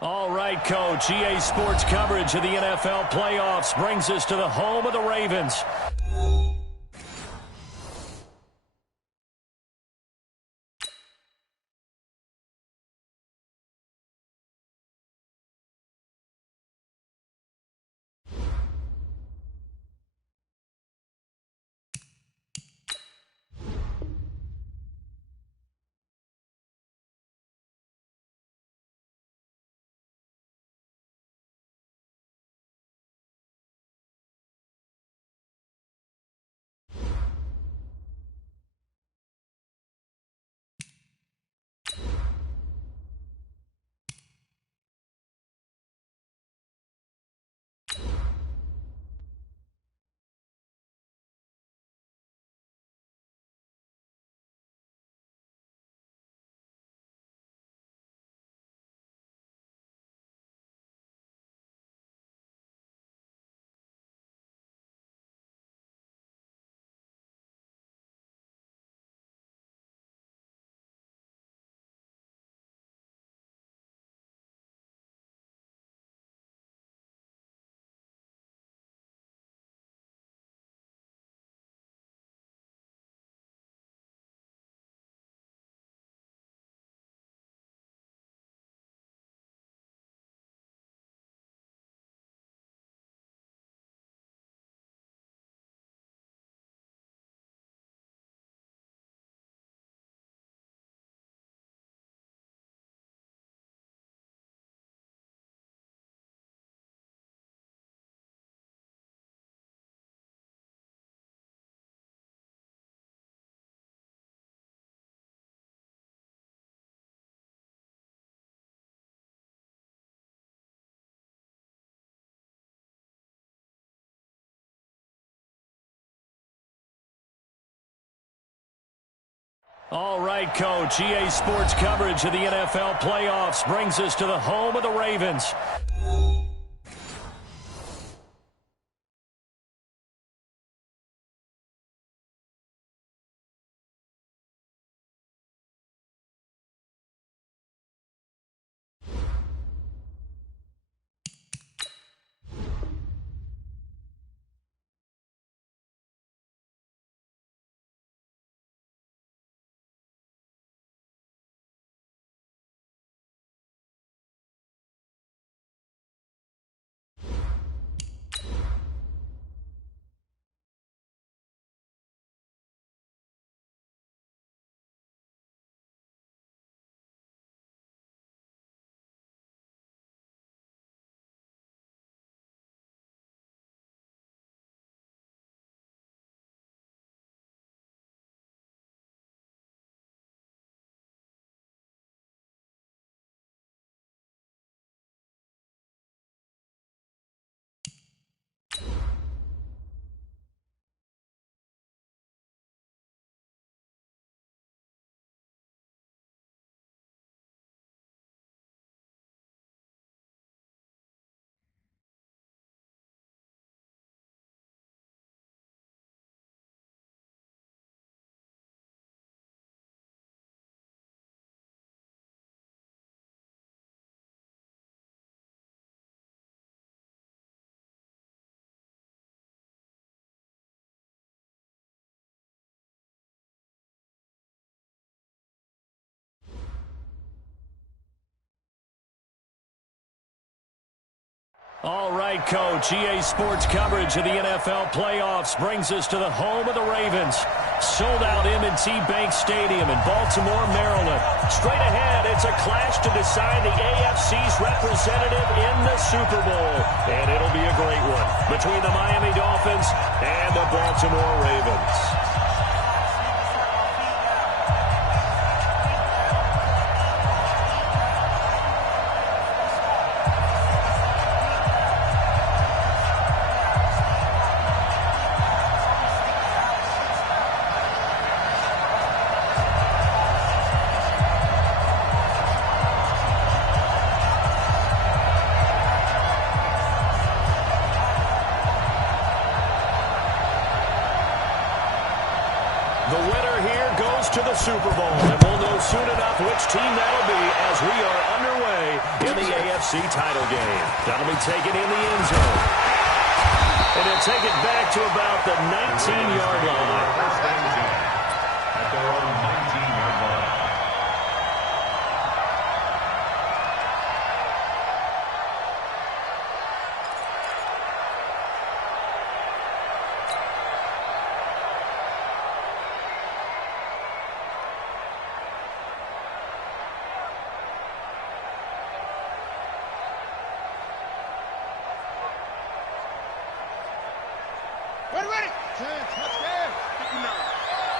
All right, Coach. EA Sports coverage of the NFL playoffs brings us to the home of the Ravens. All right, Coach. EA Sports coverage of the NFL playoffs brings us to the home of the Ravens. All right, Coach. EA Sports coverage of the NFL playoffs brings us to the home of the Ravens. Sold out M&T Bank Stadium in Baltimore, Maryland. Straight ahead, it's a clash to decide the AFC's representative in the Super Bowl. And it'll be a great one between the Miami Dolphins and the Baltimore Ravens. The winner here goes to the Super Bowl. And we'll We'll know soon enough which team that'll be as we are underway in the AFC title game. That'll be taken in the end zone. And they'll take it back to about the 19-yard line. At their own 19-yard line. Ready. 10, touchdown.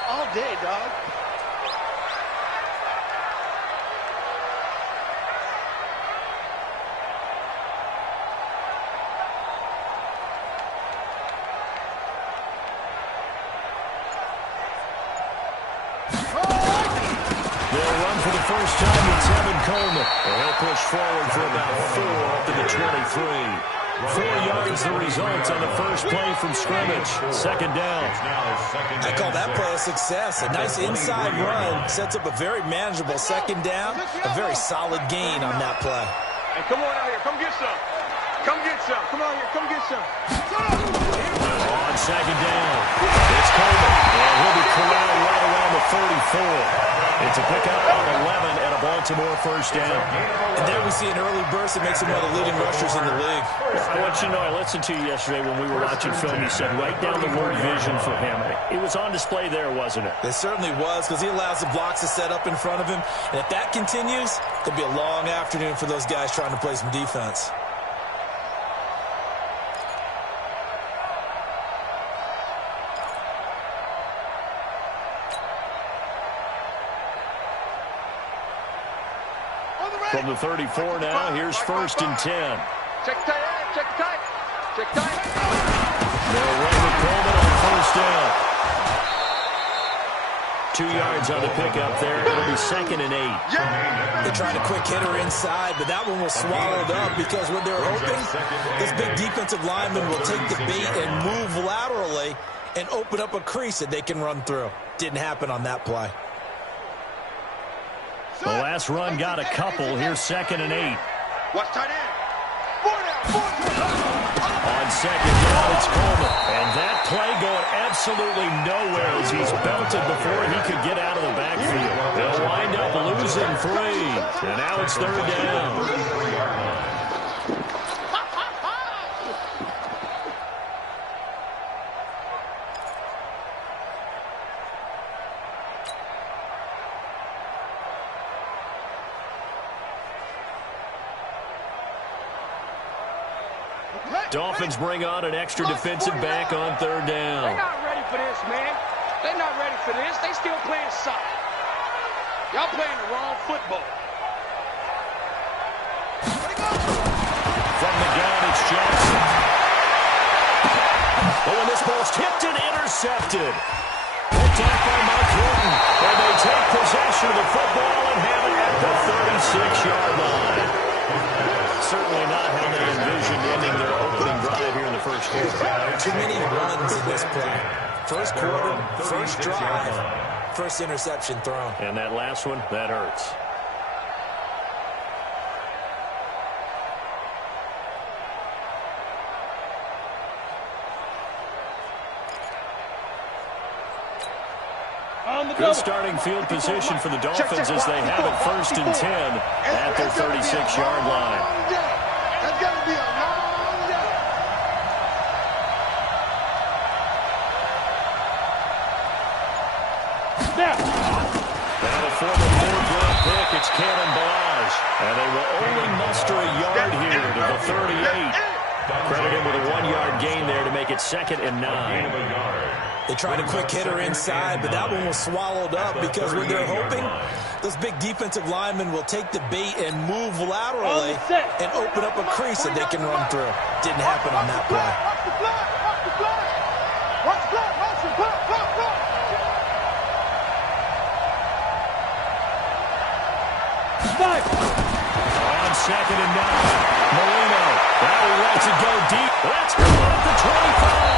All day, dog. They'll run for the first time with Tevin Coleman. And he'll push forward for about 4 up to the 23. 4 yards the result on the first play from scrimmage. Second down. I call that play a success. A nice inside run sets up a very manageable second down. A very solid gain on that play. Hey, come on out here. Come get some. Come get some. Come on here. Come get some. On second down, it's Coleman. And he'll be corralled right around the 34. It's a pickup of 11 and a Baltimore first down. And there we see an early burst that makes him one of the leading rushers in the league. I want you to know, I listened to you yesterday when we were watching film. You said write down the word vision for him. It was on display there, wasn't it? It certainly was, because he allows the blocks to set up in front of him. And if that continues, it'll be a long afternoon for those guys trying to play some defense. From the 34 now, here's first and 10. Check tight. Check tight. Check tight. They'll run with Coleman on first down. 2 yards on the pickup there. It'll be second and 8. They tried a quick hitter inside, but that one was swallowed up because when they're open, this big defensive lineman will take the bait and move laterally and open up a crease that they can run through. Didn't happen on that play. The last run got a couple. Here's second and 8. Watch tight end. 4 down. On second down, it's Coleman. And that play going absolutely nowhere as he's belted before he could get out of the backfield. They'll wind up losing 3. And now it's third down. Dolphins bring on an extra defensive back on third down. They're not ready for this, man. They're not ready for this. They still playing soccer. Y'all playing the wrong football. From the gun, it's Jackson. Oh, and this ball's tipped and intercepted. Picked off by Mark Hilton. And they take possession of the football and have it at the 36-yard line. Certainly not how they envisioned ending their opening drive here in the first quarter. Too many runs in this play. First quarter, first drive, first interception thrown. And that last one, that hurts. Good starting field position for the Dolphins as they have it first and 10 at their 36-yard line. That's got to be a long day. Now the former fourth-round pick, it's Cannon Balaj. And they will only muster a yard here to the 38. Credit him with a 1-yard gain there to make it second and 9. They tried a quick hitter inside, but that one was swallowed up because when they're hoping, this big defensive lineman will take the bait and move laterally and open up a crease that they can run through. Didn't happen on that play. On second and 9, Marino. Now he lets it go deep. That's caught at the 25.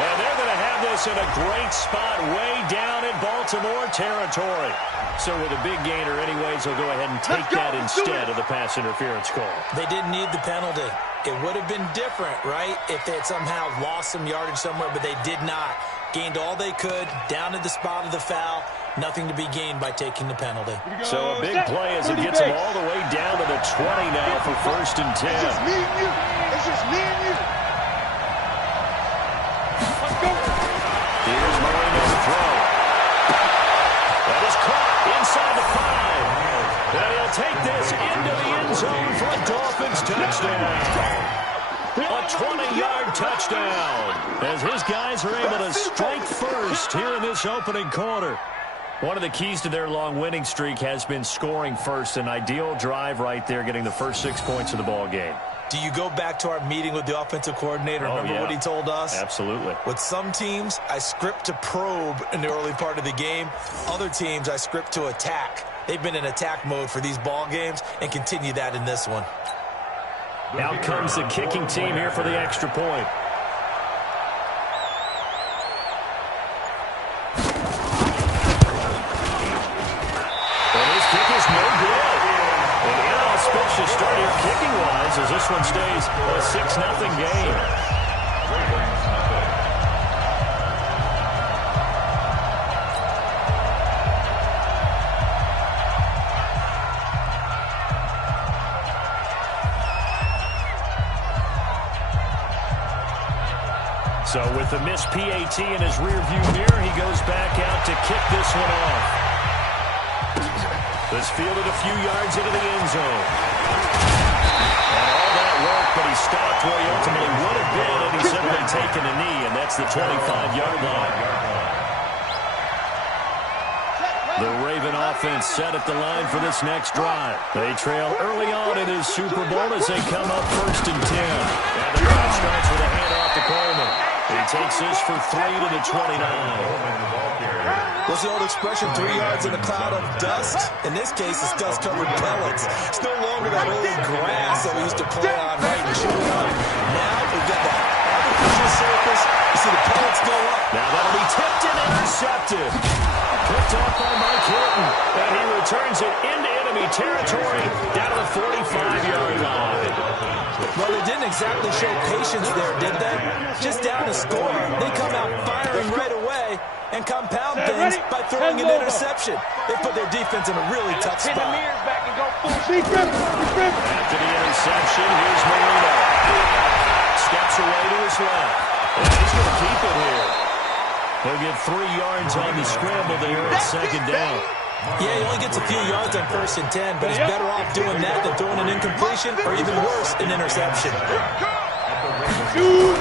And they're going to have this in a great spot way down in Baltimore territory. So with a big gainer anyways, they'll go ahead and take that instead of the pass interference call. They didn't need the penalty. It would have been different, right, if they had somehow lost some yardage somewhere, but they did not. Gained all they could, down at the spot of the foul. Nothing to be gained by taking the penalty. So a big play as it gets them all the way down to the 20 now for 1st and 10. It's just me and you. It's just me and you. Let's go. Here's Marino to throw. That is caught inside the 5. And he'll take this into the end zone for a Dolphins touchdown. A 20-yard touchdown as his guys are able to strike first here in this opening quarter. One of the keys to their long winning streak has been scoring first. An ideal drive right there, getting the first 6 points of the ball game. Do you go back to our meeting with the offensive coordinator? Remember what he told us? Absolutely. With some teams, I script to probe in the early part of the game. Other teams, I script to attack. They've been in attack mode for these ball games and continue that in this one. Out comes the kicking team here for the extra point. And his kick is no good. An inauspicious start here kicking-wise as this one stays a 6-0 game. So with the missed PAT in his rearview mirror, he goes back out to kick this one off. This fielded a few yards into the end zone. And all that work, but he stopped where he ultimately would have been, and he's simply taken a knee, and that's the 25-yard line. The Raven offense set at the line for this next drive. They trail early on in his Super Bowl as they come up 1st and 10. And the drive starts with a handoff to Coleman. He takes this for 3 to the 29. What's the old expression, 3 yards in a cloud of dust? In this case, it's dust-covered pellets. It's no longer that old grass that we used to play on, right, and shoot it up. Now we've got that artificial surface. You see the pellets go up. Now that'll be tipped and intercepted. Picked off by Mike Hilton. And he returns it into enemy territory down to the 45-yard line. Well, they didn't exactly show patience there, did they? Just down to score. They come out firing right away and compound things by throwing an interception. They put their defense in a really tough spot. Pin the mirrors back and go full defense. After the interception, here's Marino. Steps away to his left. And he's going to keep it here. He'll get 3 yards on the scramble there at 2nd down. Yeah, he only gets a few yards on 1st and 10, but he's better off doing that than throwing an incompletion or even worse, an interception. Throwing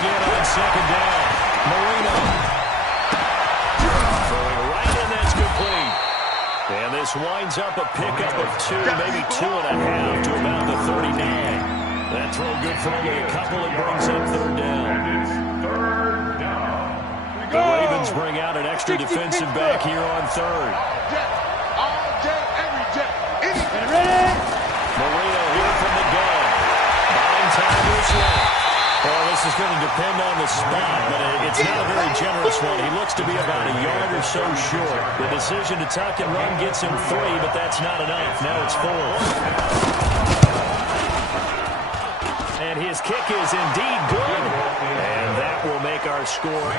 again on 2nd down. Marino. Throwing right, and that's complete. And this winds up a pickup of 2, maybe 2.5 to about the 39. That throw good for only a couple. It brings up 3rd down. The Ravens bring out an extra defensive back here on 3rd. All day, every day. Marino here from the gun. Buying time to his left. Well, this is going to depend on the spot, but it's not a very generous one. He looks to be about a yard or so short. The decision to tuck and run gets him 3, but that's not enough. Now it's 4. And his kick is indeed good. And that will make our score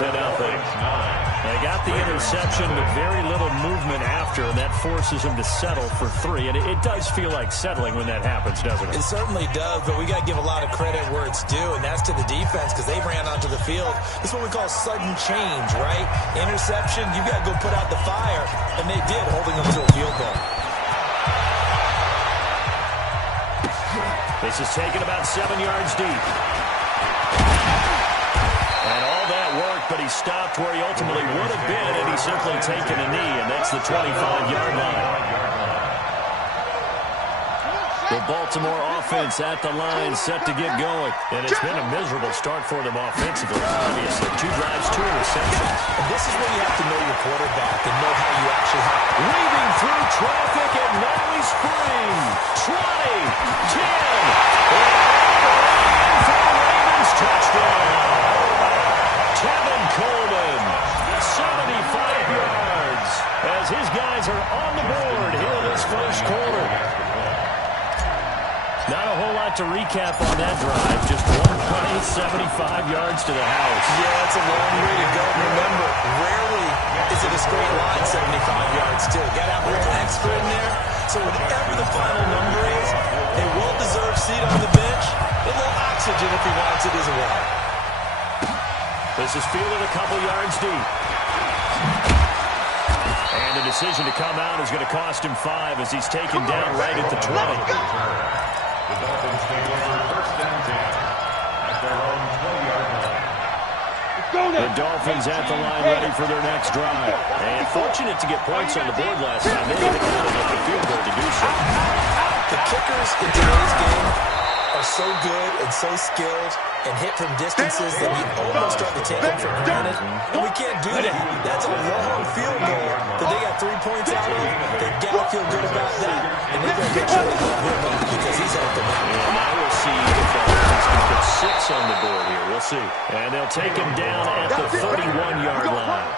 9-0. They got the interception, but very little movement after, and that forces him to settle for 3. And it does feel like settling when that happens, doesn't it? It certainly does, but we got to give a lot of credit where it's due, and that's to the defense because they ran onto the field. This is what we call sudden change, right? Interception, you got to go put out the fire, and they did, holding them to a field goal. This is taken about 7 yards deep. And all that work, but he stopped where he ultimately would have been, and he's simply taken a knee, and that's the 25-yard line. The Baltimore offense at the line, set to get going. And it's been a miserable start for them offensively, obviously. 2 drives, 2 interceptions. And this is where you have to know your quarterback and know how you actually have. Weaving through traffic, and now he's free. 20, 10, and for the Ravens touchdown. to recap on that drive, just 1 play, 75 yards to the house. Yeah, it's a long way to go. Remember, rarely is it a straight line 75 yards, too. Got to have a little extra in there. So whatever the final number is, a well-deserved seat on the bench, a little oxygen if he wants it as well. This is fielded a couple yards deep. And the decision to come out is going to cost him 5 as he's taken down right at the 20. The Dolphins take over first and 10 at their own 20-yard line. The Dolphins at the line ready for their next drive. And fortunate to get points on the board last time. They didn't have to get the field goal to do so. The kickers in today's game are so good and so skilled and hit from distances that you almost start to take them for granted. And we can't do that. That's a long field goal that they got 3 points out of. They've got to feel good about that. And they've got to make sure they help him out because he's helped them out. And now we'll see if the Dolphins can put 6 on the board here. We'll see. And they'll take him down at the 31-yard line.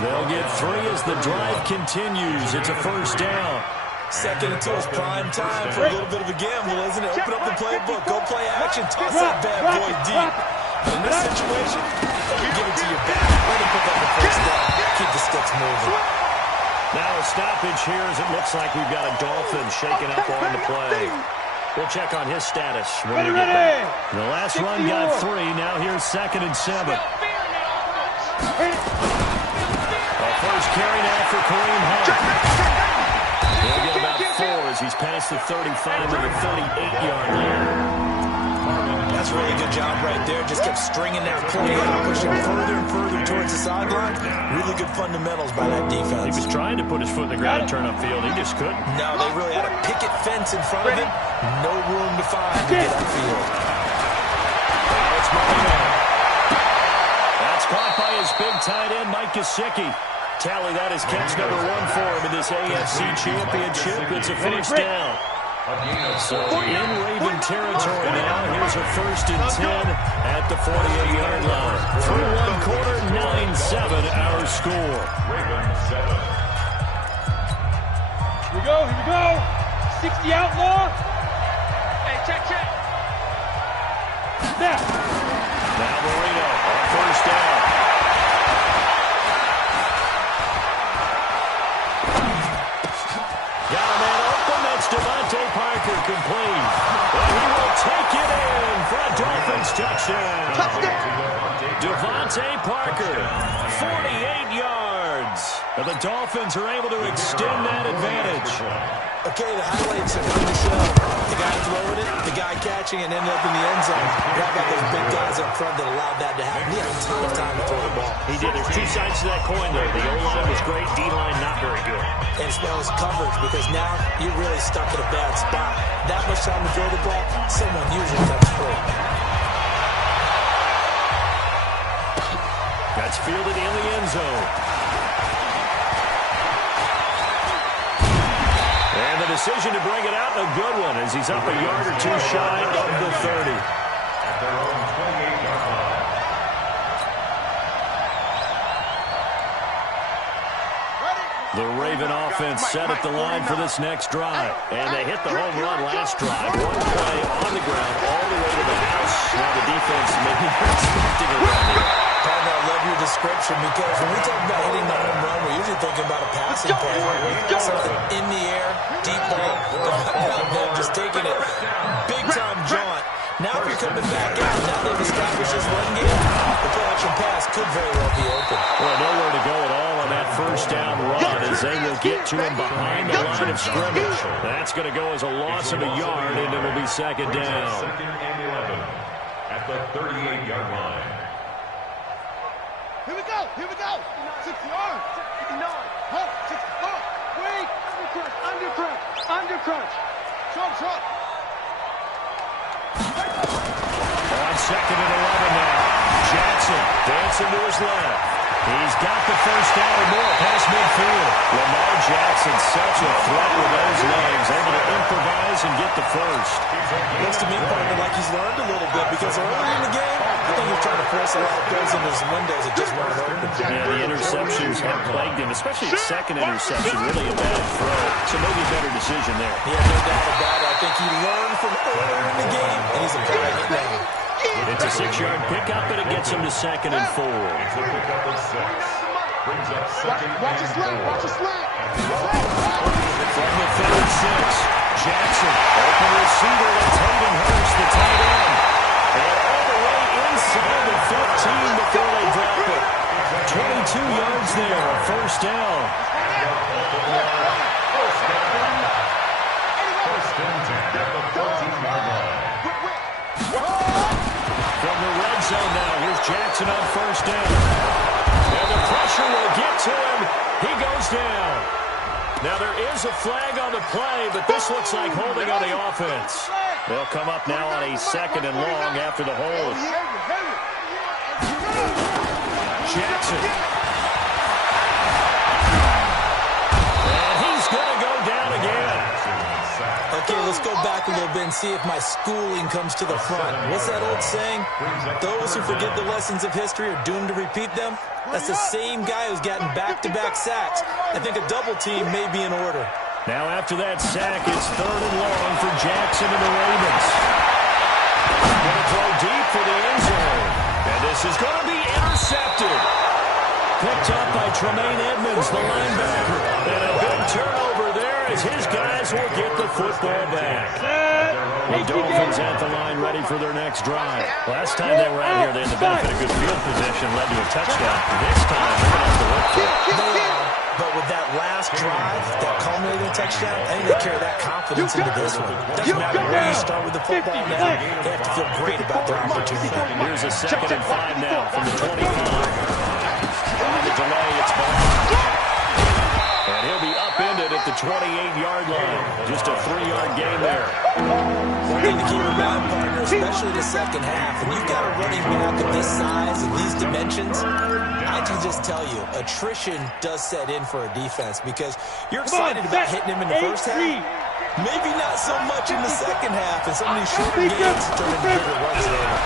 They'll get 3 as the drive continues. It's a first down. Second and 2 is prime time for a little bit of a gamble, isn't it? Open up the playbook, go play action, toss that bad boy deep. But in this situation, you give it to your back, let him pick up the first down, keep the sticks moving. Now a stoppage here as it looks like we've got a Dolphin shaking up on the play. We'll check on his status when we get back. The last run got 3, now here's 2nd and 7. A first carry now for Kareem Hunt. He'll get about 4 as he's past the 35 to the 38-yard line. That's a really good job right there. Just kept stringing that play out, pushing further and further towards the sideline. Really good fundamentals by that defense. He was trying to put his foot in the ground and turn upfield. He just couldn't. No, they really had a picket fence in front of him. No room to find to get upfield. It's Marino. That's caught by his big tight end, Mike Gesicki. Tally, that is catch number 1 for him in this AFC Championship. It's a first down. So in Raven territory now. Here's a 1st and 10 at the 48-yard line. Through 1 quarter, 9-7 our score. Ravens 7. Here we go. 60 outlaw. Hey, check. Now Marino on first down. Got a man open. That's Devontae Parker complete. And he will take it in for a Dolphins touchdown. Devontae Parker, 48 yards. And the Dolphins are able to extend that advantage. Okay, the highlights are going to show. The guy throwing it, the guy catching it, ended up in the end zone. How about those big guys up front that allowed that to happen? He had a ton of time to throw the ball. He did. There's 2 sides to that coin, though. The O-line was great. D-line not very good. And as well as coverage, because now you're really stuck in a bad spot. That much time to throw the ball, someone usually comes free. That's fielded in the end zone. And the decision to bring it out, a good one, as he's up a yard or 2 shy of the 30. At their own 28-yard line. The Raven offense set at the line for this next drive. And they hit the home run last drive. 1 play on the ground all the way to the house. Now the defense maybe expecting a run here. Partner, I love your description because when we talk about hitting the home run, we're usually thinking about a passing play. Something in the air, deep ball. They're just taking it. Big-time jaunt. Now if you're coming back out, now they've established this run game, the play-action pass could very well be open. Well, nowhere to go at all on that first down run as they will get to him behind the line of scrimmage. That's going to go as a loss of a yard, and it'll be 2nd down. 2nd and 11 at the 38-yard line. Here we go. 60 yards. 59. Halt. 64. Wait. Undercrunch. Trump. On 2nd and 11 now. Jackson dancing to his left. He's got the first down or more past midfield. Lamar Jackson, such a threat with those legs, able to improvise and get the first. Looks to me, partner, like he's learned a little bit because earlier in the game, I think he was trying to force a lot of throws into his windows that just weren't open. Yeah, the interceptions have plagued him, especially his second interception, really a bad throw. So maybe a better decision there. Yeah, no doubt about it. I think he learned from earlier in the game, and he's applying it now. It's a 6-yard pickup, and it gets him to 2nd and 4. It's a pickup of 6. Brings up 2nd Watch and a slant. 4. Watch a slant. From the 3rd and 6, Jackson, open receiver to Tatum Hurst, the tight end. And all the way inside the 15 before they drop it. 22 yards there, a 1st down. First and 10 at the 14-yard line. From the red zone now, here's Jackson on 1st down. And the pressure will get to him. He goes down. Now there is a flag on the play, but this looks like holding on the offense. They'll come up now on a 2nd and long after the hold. Jackson. And he's going to go down again. Okay, let's go back a little bit and see if my schooling comes to the front. What's that old saying? Those who forget the lessons of history are doomed to repeat them. That's the same guy who's gotten back-to-back sacks. I think a double team may be in order. Now after that sack, it's 3rd and long for Jackson and the Ravens. Going to throw deep for the end zone. And this is going to be intercepted. Picked up by Tremaine Edmonds, the linebacker. And a big turnover there as his guys will get the football back. The Dolphins at the line ready for their next drive. Last time they were out here, they had the benefit of good field position, led to a touchdown. This time, they're going to have to work for it. But with that last drive, that culminating touchdown, I think they carry that confidence into this one. Doesn't matter where you start with the football now, they have to feel great about their opportunity. Here's a 2nd and 5 now from the 25. On the delay, it's Ball. And he'll be upended at the 28-yard line. Just a 3-yard gain there. One thing to keep in mind, partner, especially the second half, and you've got a running back of this size and these dimensions, I can just tell you, attrition does set in for a defense because you're excited about hitting him in the first half. Maybe not so much in the second half, and some of these shorter games turn into bigger runs later.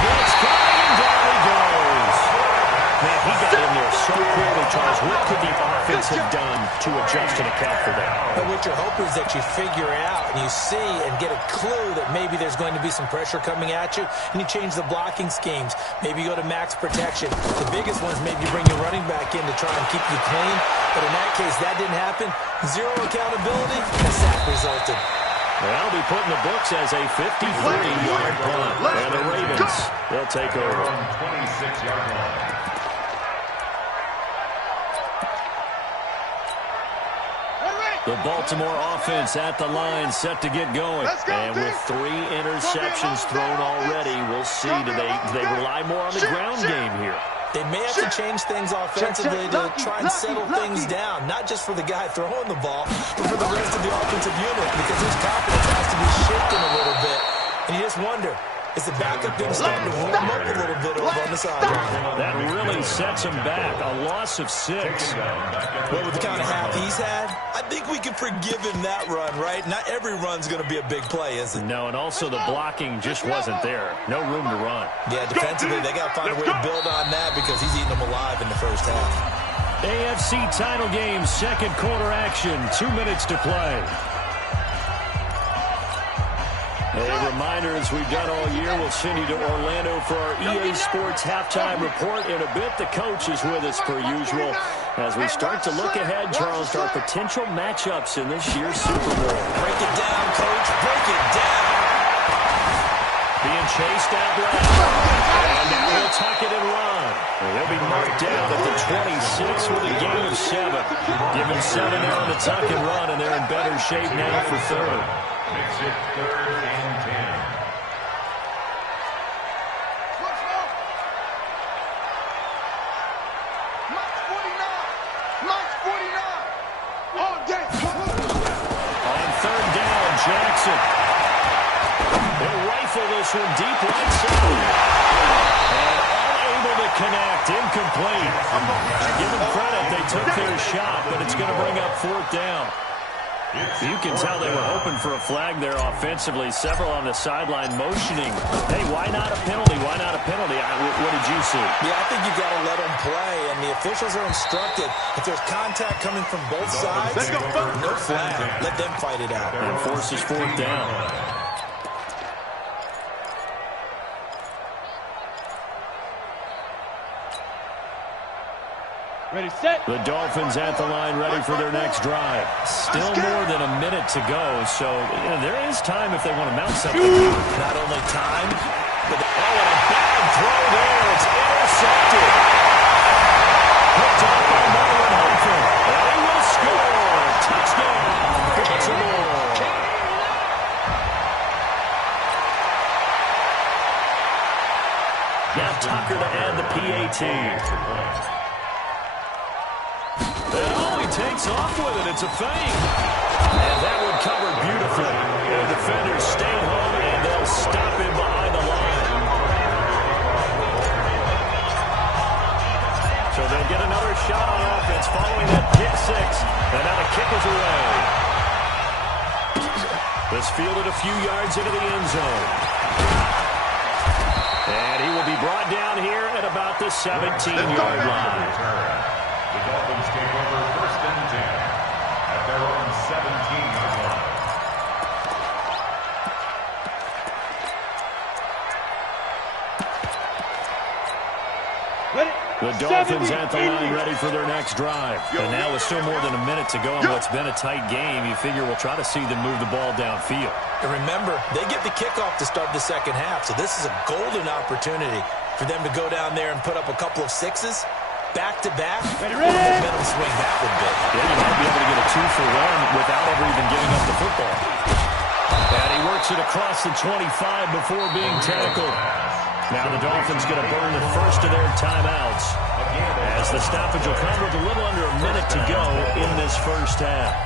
It's coming, and down he goes. Man, he got in there so quickly, Charles. What could the offense have done to adjust and account for that? But what you're hoping is that you figure out and you see and get a clue that maybe there's going to be some pressure coming at you, and you change the blocking schemes. Maybe you go to max protection. The biggest one's maybe bring your running back in to try and keep you clean. But in that case, that didn't happen. Zero accountability, and a sack resulted. That'll be put in the books as a 53-yard punt. And the Ravens, they'll take over. 26-yard line. The Baltimore offense at the line, set to get going. And with 3 interceptions thrown already, we'll see. Do they rely more on the ground game here? They may have to change things offensively to try and settle things down, not just for the guy throwing the ball, but for the rest of the offensive unit, because his confidence has to be shaken a little bit. And you just wonder, is the backup team starting to warm up a little bit over on the sideline? That really sets him back. A loss of 6. Well, with the kind of half he's had, I think we can forgive him that run, right? Not every run's going to be a big play, is it? No, and also the blocking just wasn't there. No room to run. Yeah, defensively, they got to find a way to build on that because he's eating them alive in the first half. AFC title game, 2nd quarter action. 2 minutes to play. A reminder, as we've done all year, we'll send you to Orlando for our EA Sports halftime report. In a bit, the coach is with us per usual as we start to look ahead, Charles, to our potential matchups in this year's Super Bowl. Break it down, coach. Break it down. Being chased out left. And now he'll tuck it and run. He'll be marked down at the 26 with a gain of 7. Given 7 now on the tuck and run, and they're in better shape now for 3rd. Makes it 3rd and 10. On 3rd down, Jackson. They'll rifle this one deep right side. And unable to connect, incomplete. Give them credit, they took their shot, but it's going to bring up 4th down. You can tell they were hoping for a flag there offensively. Several on the sideline motioning. Hey, why not a penalty? Why not a penalty? What did you see? Yeah, I think you got to let them play, and the officials are instructed if there's contact coming from both sides, no flag. Let them fight it out. And forces fourth down. Ready, set. The Dolphins at the line, ready for their next drive. Still more than a minute to go, so there is time if they want to mount something. Not only time, but and a bad throw there. It's intercepted. Picked up by Marlon Humphrey. And he will score. Touchdown. Baltimore. Now Tucker to add the PAT. And all he takes off with it, it's a fake. And that one covered beautifully. The defenders stay home, and they'll stop him behind the line. So they'll get another shot on offense following that pick six. And now the kick is away. This fielded a few yards into the end zone. And he will be brought down here at about the 17-yard line. The Dolphins take over first and 10 at their own 17-yard line. The Dolphins at the line ready for their next drive. And now with still more than a minute to go in what's been a tight game, you figure we'll try to see them move the ball downfield. And remember, they get the kickoff to start the second half, so this is a golden opportunity for them to go down there and put up a couple of sixes. Back-to-back, momentum swing back a bit. Yeah, you might be able to get a 2-for-1 without ever even giving up the football. And he works it across the 25 before being tackled. Now the Dolphins going to burn the first of their timeouts as the stoppage will come with a little under a minute to go in this first half.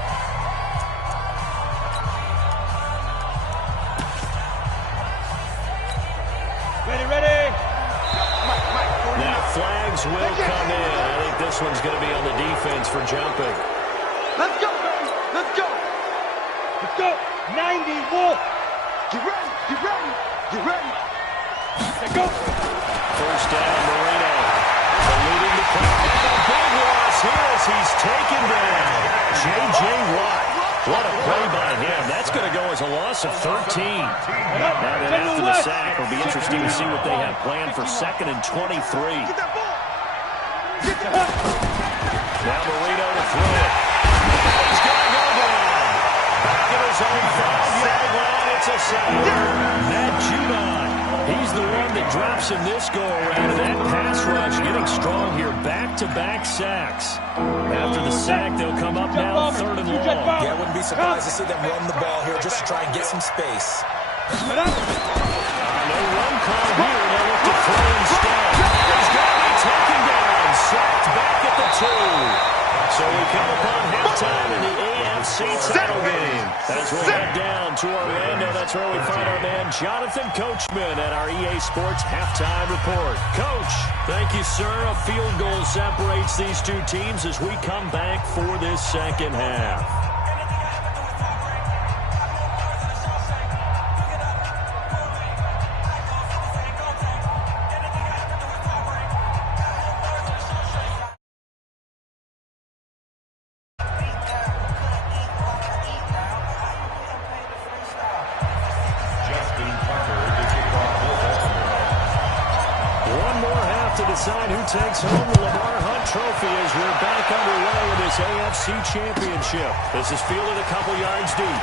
Ready. Now flags will come in. I think this one's going to be on the defense for jumping. Let's go, baby. Let's go. Let's go. 91. Get ready. Let's go. First down, Marino. Leading the play. And a big loss here as he's taken down. J.J. Watt. What a play by him. That's going to go as a loss of 13. Now then after the sack, it'll be interesting to see what they have planned for 2nd and 23. Now Marino to throw it. He's going to go down. Back at his own 5-yard line. It's a sack. Matt Judon. He's the one that drops him this go-around. And that pass rush getting strong here. Back-to-back sacks. After the sack, they'll come up now 3rd and long. Yeah, I wouldn't be surprised to see them run the ball here just to try and get some space. No run call here. They'll look to throw instead. He's going to be taken down. Sacked back at the 2. So we come upon halftime in the AFC title game. As we head down to Orlando, that's where we find our man Jonathan Coachman at our EA Sports Halftime Report. Coach, thank you, sir. A field goal separates these two teams as we come back for this second half. Decide who takes home the Lamar Hunt Trophy as we're back underway with this AFC Championship. This is fielded a couple yards deep.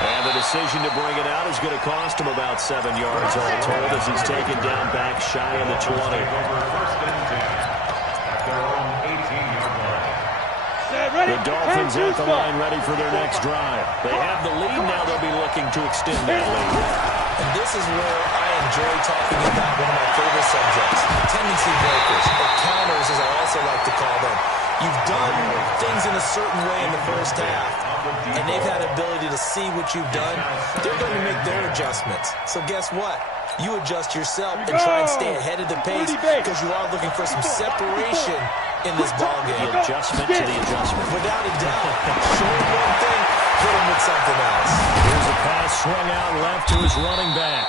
And the decision to bring it out is going to cost him about 7 yards all told as he's taken down back shy of the 20. First and 10 at their own 18-yard line. The Dolphins at the line ready for their next drive. They have the lead now. They'll be looking to extend that lead. And this is where I enjoy talking about one of my favorite subjects, tendency breakers, or counters as I also like to call them. You've done things in a certain way in the first half, and they've had the ability to see what you've done. They're going to make their adjustments. So guess what? You adjust yourself and try and stay ahead of the pace because you are looking for some separation in this ballgame. The adjustment to the adjustment. Without a doubt. Showing one thing, hit him with something else. Here's a pass swung out left to his running back.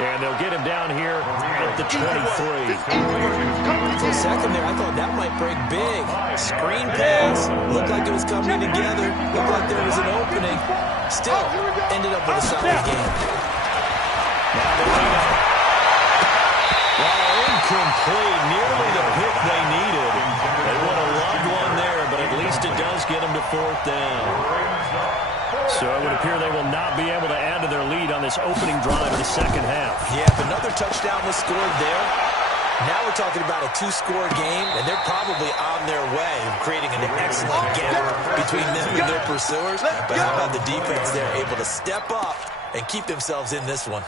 And they'll get him down here at the 23. For a second there, I thought that might break big. Screen pass. Looked like it was coming together. Looked like there was an opening. Still, ended up with a solid game. Well, incomplete. Nearly the pick they needed. They would have loved one there, but at least it does get them to 4th down. So it would appear they will not be able to add to their lead on this opening drive of the second half. Yeah, if another touchdown was scored there, now we're talking about a 2-score game, and they're probably on their way of creating an excellent gap between them and their pursuers. But how about the defense there, able to step up and keep themselves in this one?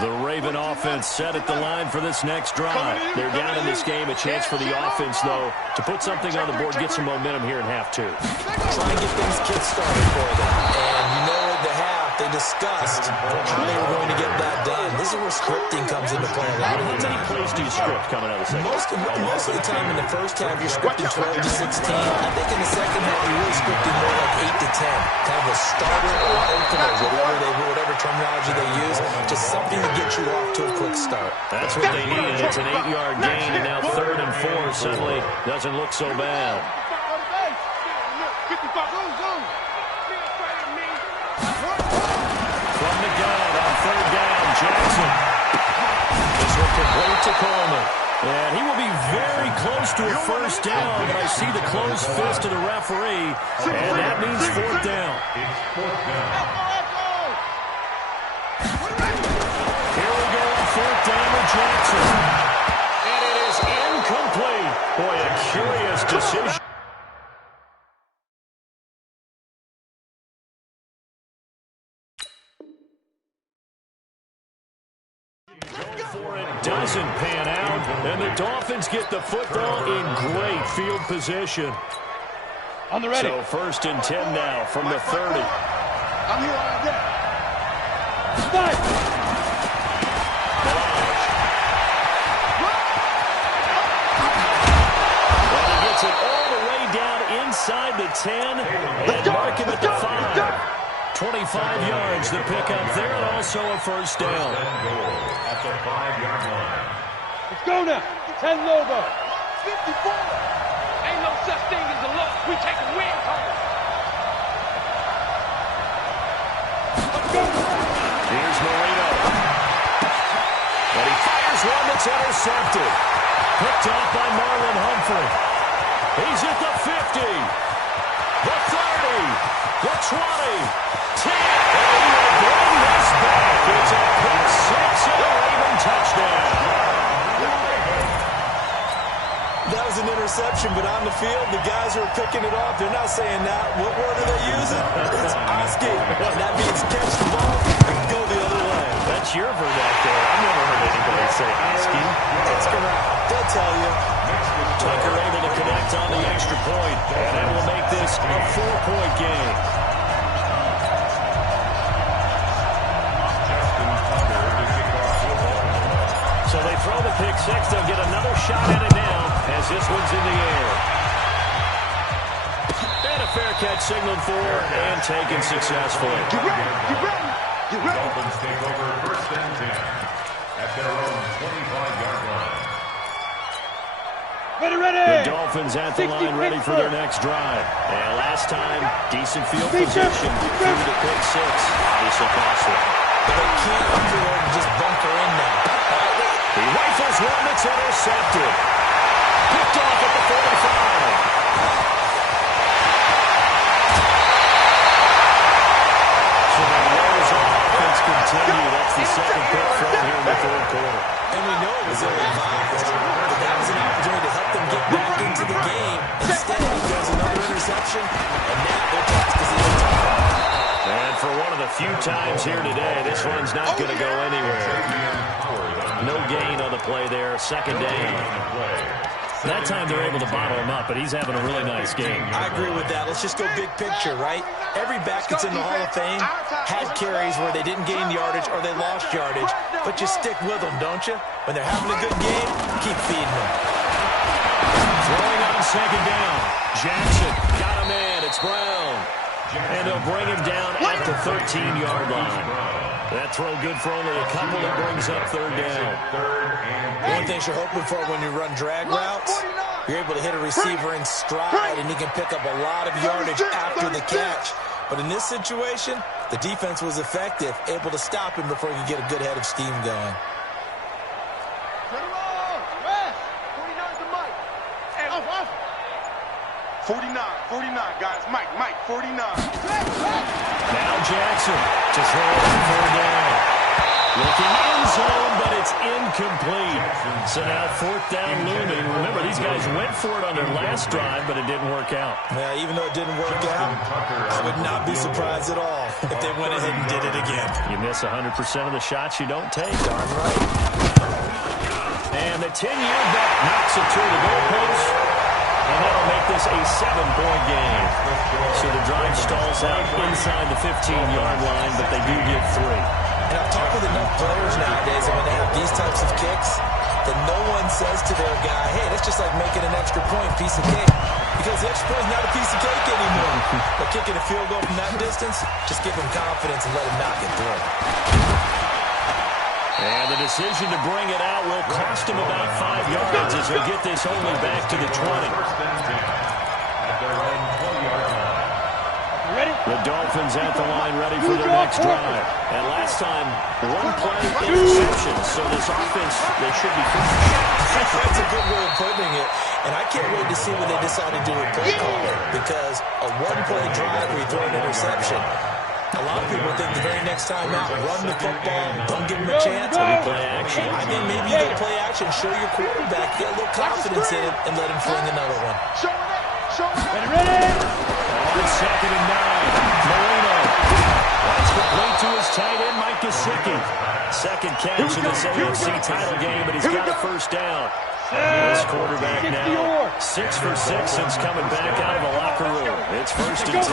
The Raven offense set at the line for this next drive. They're down in this game. A chance for the offense, though, to put something on the board, get some momentum here in half 2. Try and get things kick-started for them. And you know at the half, they discussed how they were going to get that done. This is where scripting comes into play a lot. How many plays do you script coming out of the second? Most of the time in the first half, you're scripting 12 to 16. I think in the second half, you're really scripting more like 8 to 10. Kind of a starter or opener, whatever terminology they use. Just something to get you off to a quick start. That's what they needed. It's an 8-yard gain, and now 3rd and 4 suddenly doesn't look so bad. From the gun on 3rd down, Jackson. This one complete to Coleman. And he will be very close to a 1st down, but I see the closed fist of the referee, and that means 4th down. It's 4th down. Here we go on 4th down with Jackson. And it is incomplete. Boy, a curious decision. Doesn't pan out, and the Dolphins get the football in great field position. On the ready. So 1st and 10 now from the 30. I'm here all day. Start. Well, he gets it all the way down inside the 10 and mark him at the 5. 25 yards the pickup there, and also a 1st down. At the 5-yard line. Let's go now. 10 logo. 54. Ain't no such thing as a loss. We take a win home. Let's go. Here's Marino. And he fires one that's intercepted. Picked off by Marlon Humphrey. He's at the 50. The 30. The 20. 10. And he will bring this back. It's a pick 6 and a Raven touchdown. That was an interception, but on the field, the guys who are picking it off, they're not saying that. What word are they using? It's Oski. That means catch the ball and go the other way. That's your verdict there. I've never heard anybody say Oski. That's correct. They'll tell you. Tucker able to connect on the extra point, and that will make this a 4-point game. So they throw the pick 6. They'll get another shot at it now as this one's in the air. And a fair catch signaled for and taken successfully. Get ready. Get ready. Get ready. Dolphins take over 1st and 10 at their own 25-yard line. Ready, ready. The Dolphins at the line ready for their next drive. And last time, decent field position through the pick 6. This will cost them. They can't afford to just bunker in now. He rifles one that's intercepted. Picked off at the 45. So the Raiders offense continue. That's the second pick from here in the 3rd quarter. And we know it was ill-advised, but that was an opportunity to help them get back into the game. Instead, he throws another interception, and now their task is even tougher. And for one of the few times here today, this one's not going to go anywhere. No gain on the play there. 2nd down. That time they're able to bottle him up, but he's having a really nice game. I agree with that. Let's just go big picture, right? Every back that's in the Hall of Fame had carries where they didn't gain yardage or they lost yardage, but you stick with them, don't you? When they're having a good game, keep feeding them. Throwing on second down. Jackson got him in. It's Brown. And they'll bring him down at the 13-yard line. That throw good for only a couple. That brings up third down. One thing you're hoping for when you run drag routes, you're able to hit a receiver in stride, and he can pick up a lot of yardage after the catch. But in this situation, the defense was effective, able to stop him before he could get a good head of steam going. 49, guys. Mike, 49. Now Jackson to throw it on third down. Looking in zone, but it's incomplete. So now fourth down looming. Remember, these guys went for it on their last drive, but it didn't work out. Yeah, even though it didn't work out, I would not be surprised at all if they went ahead and did it again. You miss 100% of the shots you don't take. Darn right. And the 10-year bet knocks it to the goalpost. And that'll make this a 7-point game. So the drive stalls out inside the 15-yard line, but they do get 3. And I've talked with enough players nowadays that when they have these types of kicks, that no one says to their guy, hey, that's just like making an extra point, piece of cake. Because the extra point is not a piece of cake anymore. But kicking a field goal from that distance, just give him confidence and let him knock it through. And the decision to bring it out will cost him about 5 yards as he'll get this only back to the 20. The Dolphins at the line ready for their next drive. And last time, one play interception. So this offense, they should be finished. That's a good way of putting it. And I can't wait to see what they decide to do with play calling. Because a one-play drive where you throw an interception, a lot of people think the very next time out, run the football, don't give him a chance. Play action. I think maybe you go play action, show your quarterback, get a little confidence in it, and let him fling another one. Ready? On second and 9, Marino. That's complete to his tight end, Mike Gesicki. Second catch in this AFC title game, but he's got a first down. This quarterback now 6 for 6 since coming back out of the locker room. It's first and 10.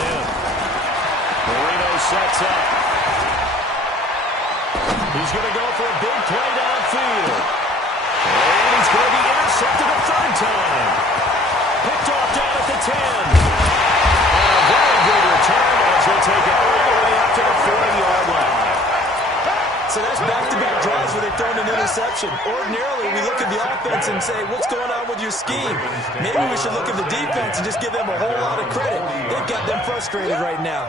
Marino sets up. He's going to go for a big play downfield. And he's going to be intercepted a third time. Picked off down at the 10. And a very good return as he'll take it all the way up to the 40-yard line. So that's back-to-back drives where they've thrown an interception. Ordinarily, we look at the offense and say, what's going on with your scheme? Maybe we should look at the defense and just give them a whole lot of credit. They've got them frustrated right now.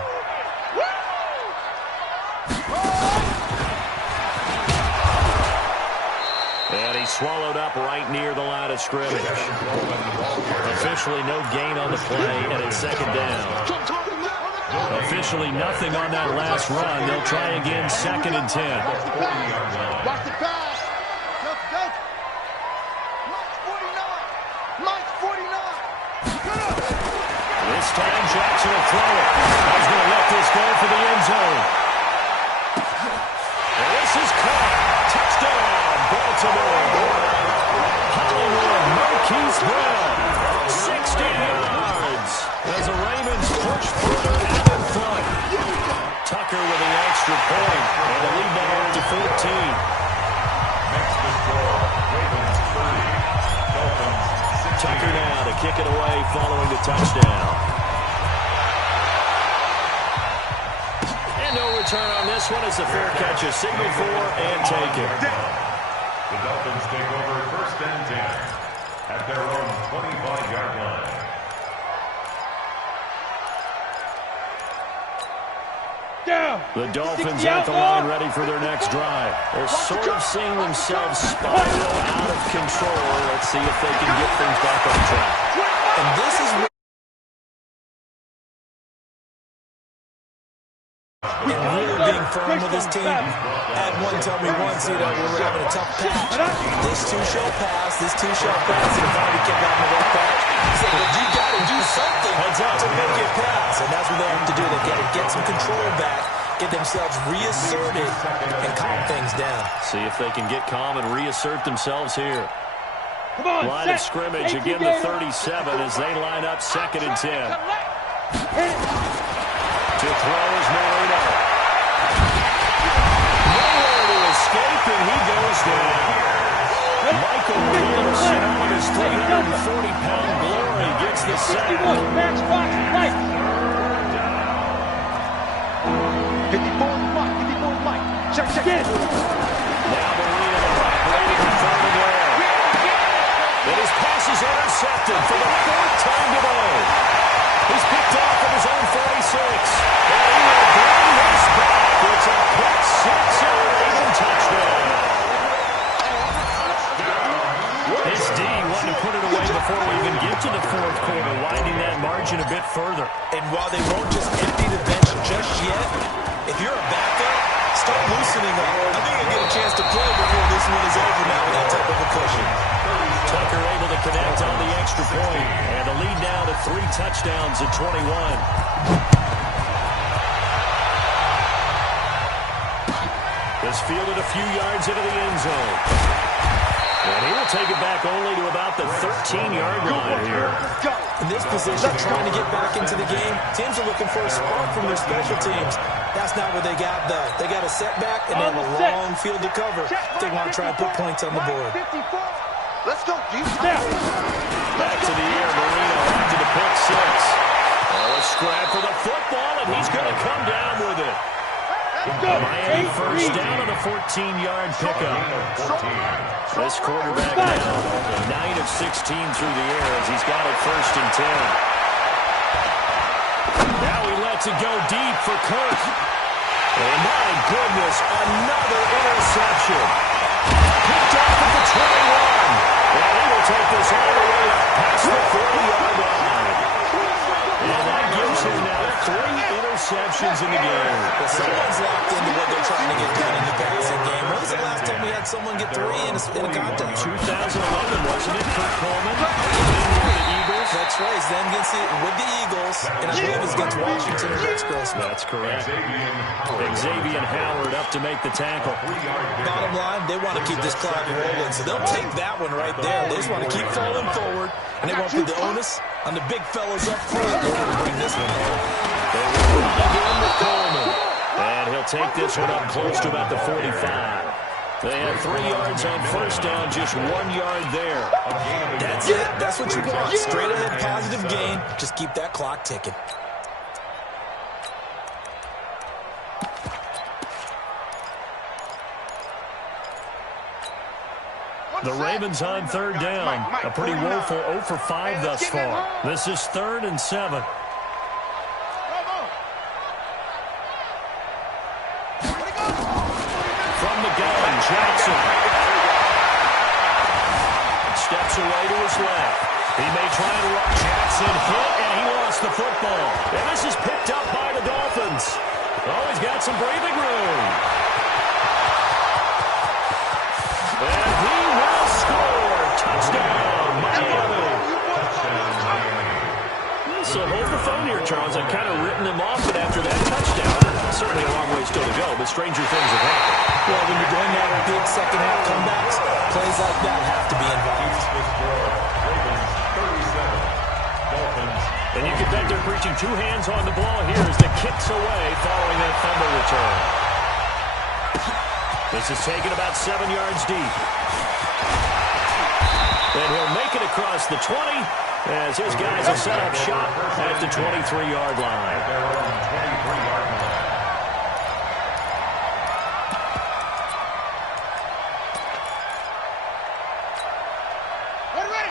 And he swallowed up right near the line of scrimmage. Officially no gain on the play, and it's second down. Officially nothing on that last run. They'll try again, second and 10. Watch the pass. Mike 49. This time Jackson will throw it. He's going to let this go for the end zone. And this is caught. Touchdown, Baltimore. Hollywood Marquise Brown, 60 yards. As the Ravens push further out in front. Tucker with the extra point. And the lead now up to 14. Next to score, Ravens 30. Dolphins 60. Tucker now to kick it away following the touchdown. And no return on this one as the fair catch is signaled for and taken. The Dolphins take over first and 10 at their own 25-yard line. The Dolphins at the line ready for their next drive. They're sort of seeing themselves spiral out of control. Let's see if they can get things back on track. And this is where and really being firm with his team. Had one tell me once, we were having a tough patch. This too shall pass, this too shall pass. And if I kept having a rough patch, he said, well, you got to do something to make it pass. And that's what they have to do. They've got to get some control back, get themselves reasserted, and calm things down. See if they can get calm and reassert themselves here. Come on, Line of scrimmage, again the 37 as they line up second and 10. To throw is Marino. Nowhere to escape, and he goes down. Michael Williams, with his 340-pound glory, gets the sack. 54 Mike. 54 Mike. Check. Now Marino waiting for third and long. And his pass is intercepted for the fourth time today. He's picked off at his own 46. And he will bring this back. It's a pick six and a Raven touchdown. His D wanted to put it away before we even get to the fourth quarter, widening that margin a bit further. And while they won't just empty the bench just yet, if you're a backup, start loosening up. I think you'll get a chance to play before this one is over now with that type of a cushion. Tucker able to connect on the extra point, and the lead now to 3 touchdowns at 21. Is fielded a few yards into the end zone. And he will take it back only to about the 13-yard line here. In this position, trying to get back into the game, teams are looking for a spark from their special teams. That's not what they got, though. They got a setback, and they have a long field to cover. They want to try and put points on the board. Let's go, deep. Back to the air, Marino after the pick six. Oh, a scrap for the football, and he's going to come down with it. Miami first down on a 14-yard pickup. This quarterback now 9 of 16 through the air as he's got it first and 10. Now he lets it go deep for Kirk. And my goodness, another interception. Picked off at the 21. And he will take this all the way up past the 40-yard line. And that gives him now 3 interceptions in the game. Well, someone's locked into what they're trying to get done in the passing game. When was the last time we had someone get 3 in a contest? 2011, wasn't it, Kurt Coleman? With the Eagles. That's right. He's then with the Eagles, and I believe it's against Washington or Rex Grossman. That's correct. Xavier Howard up to make the tackle. Bottom line, they want to keep this clock rolling, so they'll take that one right there. They just want to keep falling forward, and they won't put the onus on the big fellas up front in order to bring this one home. They will run again with Coleman. And he'll take this one up close to about the 45. They have 3 yards on first down, just 1 yard there. That's it. That's what you want. Straight ahead, positive gain. Just keep that clock ticking. The Ravens on third down. A pretty woeful 0 for 5 thus far. This is 3rd and 7. From the gun, Jackson. Steps away to his left. He may try and run. Jackson hit, and he lost the football. And this is picked up by the Dolphins. Oh, he's got some breathing room. And he will score. Touchdown, Miami. So hold the phone here, Charles. I've kind of written him off, but after that touchdown, certainly a long way still to go, but stranger things have happened. Well, when you're doing that with big second-half comebacks, plays like that have to be involved. And you can bet they're preaching 2 hands on the ball here as the kick's away following that fumble return. This is taken about 7 yards deep. And he'll make it across the 20 as his guys will set up shop at the 23-yard line.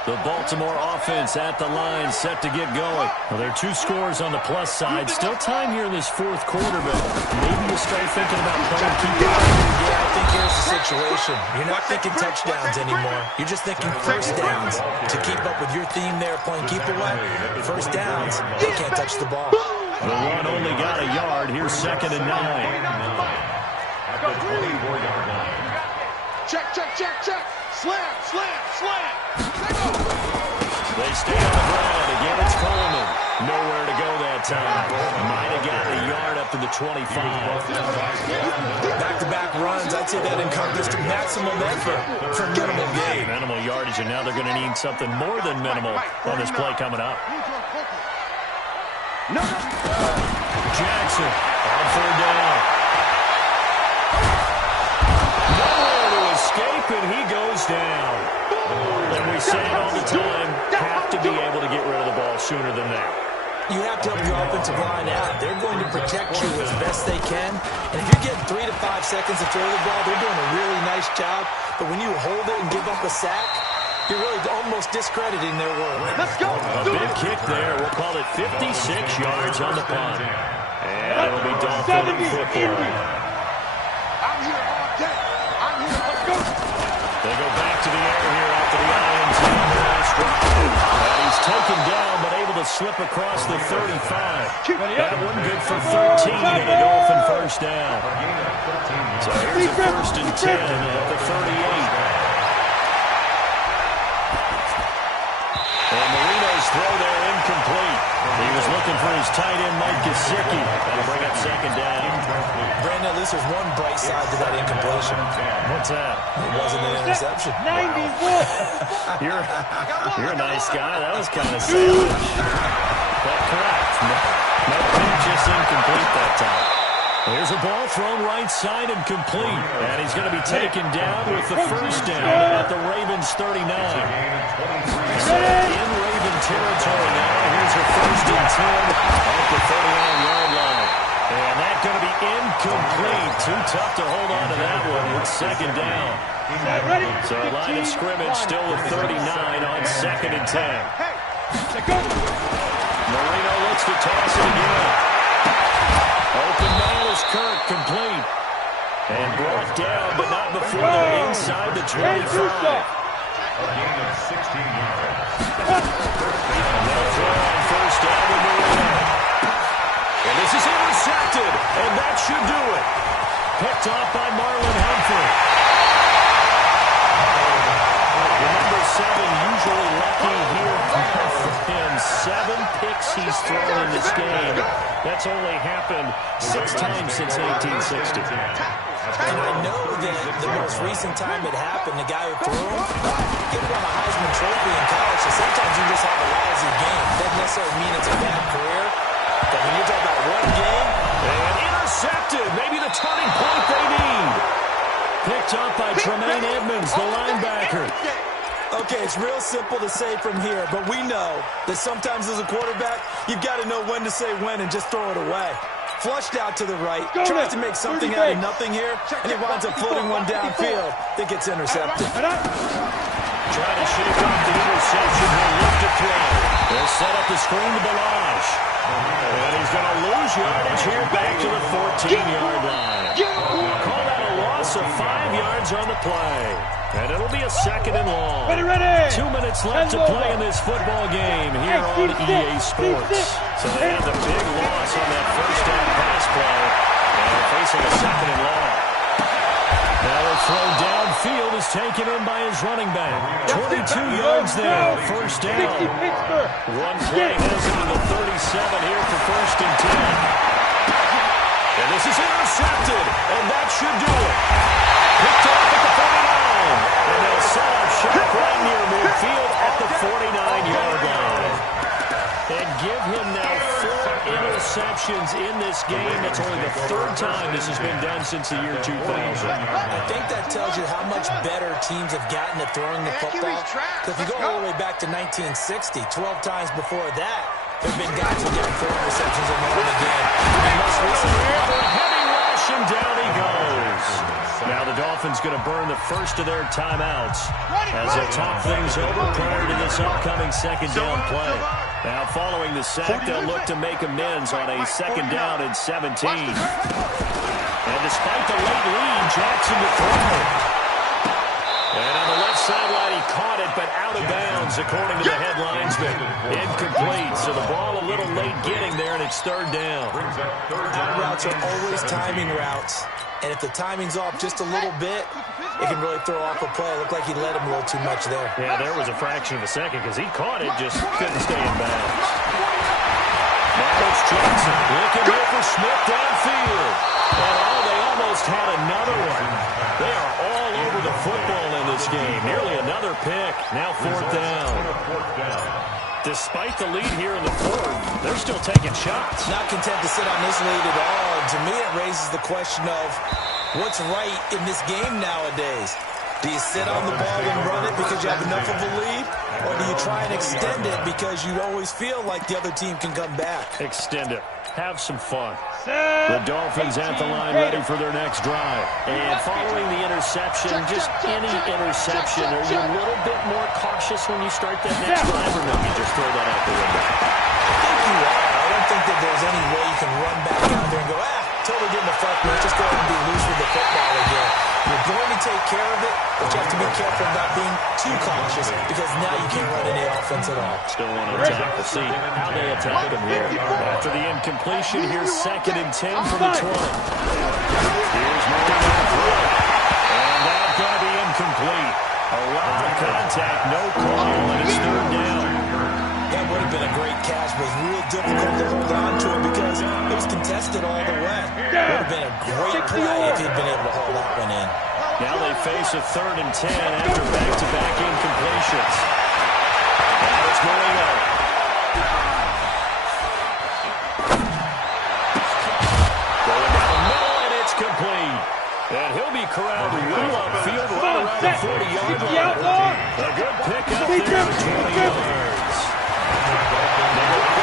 The Baltimore offense at the line, set to get going. Well, there are 2 scores on the plus side. Still time here in this 4th quarter, but maybe you start thinking about playing keep it. Yeah, I think here's the situation. You're not thinking touchdowns anymore. You're just thinking first downs. To keep up with your theme there, playing keep away. First downs, you can't touch the ball. The run only got a yard. Here's 2nd and 9. At the 24-yard line. Check. Slam. They stay on the ground. Again, it's Coleman. Nowhere to go that time. Might have got a yard up to the 25. Back-to-back runs, I'd say that encompassed maximum effort for minimal gain. Minimal yardage, and now they're going to need something more than minimal on this play coming up. Jackson on 3rd down. Nowhere to escape, and he goes down. sooner than that. You have to help your offensive line out. They're going to protect you as best they can. And if you're getting 3 to 5 seconds to throw the ball, they're doing a really nice job. But when you hold it and give up a sack, you're really almost discrediting their work. Let's go. A big kick there. We'll call it 56 yards on the punt. And it'll be Dolphin football. I'm here all day. I'm here. Let's go. They go back to the air here after the INT. And he's taken down, but able to slip across the 35. That one good for 13 and a Dolphin first down. So here's a 1st and 10 at the 38. And Marino's throw there incomplete. He was looking for his tight end, Mike Gesicki. That'll bring up 2nd down. Brandon, at least there's one bright side to that incompletion. What's that? It wasn't an interception. You're a nice guy. That was kind of savage. But correct. No pitch, just incomplete that time. Here's a ball thrown right side and complete. And he's going to be taken down with the first down at the Ravens 39. So in Raven territory now. Here's a 1st and 10 at the 39-yard line. And that's going to be incomplete. Too tough to hold on to that one. It's 2nd down. So a line of scrimmage still with 39 on 2nd and 10. Marino looks to toss it again. Open man is Kirk, complete. And brought down, but not before they're inside the 25. A gain of 16 yards. And they'll throw on 1st down with Marino. And this is intercepted, and that should do it. Picked off by Marlon Humphrey. The number 7 usually lucky here for him. 7 picks he's thrown in this game. That's only happened 6 times since 1860. And I know that the most recent time it happened, the guy who threw him, he won a Heisman Trophy in college, so sometimes you just have a lousy game. Doesn't necessarily mean it's a bad career, but when you're talking about one game... And intercepted, maybe the turning point they need. Picked up by Tremaine Edmonds, the linebacker. Okay, it's real simple to say from here, but we know that sometimes as a quarterback, you've got to know when to say when and just throw it away. Flushed out to the right, tries to make something out of nothing here, and he winds up floating one downfield that gets intercepted. Trying to shake off the interception. He'll look to throw. They'll set up the screen to Balazs. And he's going to lose yardage here back to the 14-yard line. Call that a loss of 5 yards on the play. And it'll be a 2nd and long. 2 minutes left to play in this football game here on EA Sports. So they had the big loss on that 1st down pass play. And they're facing a 2nd and long. Now the throw downfield is taken in by his running back. 22 yards there, 1st down. One play has him to the 37 here for 1st and 10. And this is intercepted, and that should do it. Picked off at the 49. And they'll set up shop right near midfield at the 49-yard line. And give him now 4 interceptions in this game. That's only the 3rd time this has been done since the year 2000. I think that tells you how much better teams have gotten at throwing the football. Because if you go all the way back to 1960, 12 times before that, there have been guys who get 4 interceptions in one game. And most recently, a heavy rush, and down he goes. Now the Dolphins going to burn the first of their timeouts as they'll talk things over prior to this upcoming 2nd down play. Now following the sack, they'll look to make amends on a 2nd down and 17. And despite the late lead, Jackson to throw. And on the left sideline, he caught it, but out of bounds, according to the head linesman. Incomplete, so the ball a little late getting there, and it's 3rd down. Out routes are always timing routes. And if the timing's off just a little bit, it can really throw off a play. It looked like he let him a little too much there. Yeah, there was a fraction of a second because he caught it, just couldn't stay in bounds. Now it's Jackson looking here for Smith downfield. And they almost had another one. They are all over the football in this game. Nearly another pick. Now 4th down. Despite the lead here in the 4th, they're still taking shots. Not content to sit on this lead at all. And to me, it raises the question of what's right in this game nowadays. Do you sit on the ball and run it because you have enough of a lead? Or do you try and extend it because you always feel like the other team can come back? Extend it. Have some fun. The Dolphins at the line ready for their next drive. And following the interception, just any interception, are you a little bit more cautious when you start that next drive, or no, you just throw that out the window? I think you are. I don't think that there's any way you can run back out there and go, totally getting the fuck, man. Just go ahead and be loose with the football again. You're going to take care of it, but you have to be careful about being too cautious because now you can't run any offense at all. Still want to attack. We'll see how they attack him here. After the incompletion, here's 2nd and 10 from the 20. Here's Martin on the throw. And that's going to be incomplete. A lot of contact, no call, and it's 3rd down. That would have been a great catch, but it was real difficult to hold on to it because it was contested all the way. It would have been a great play if he'd been able to hold that one in. Now they face a 3rd and 10 after back-to-back incompletions. Now it's Marino. Going down the middle, and it's complete. And he'll be corralled well upfield right around the 40-yard line. A good pickup there for 20 yards.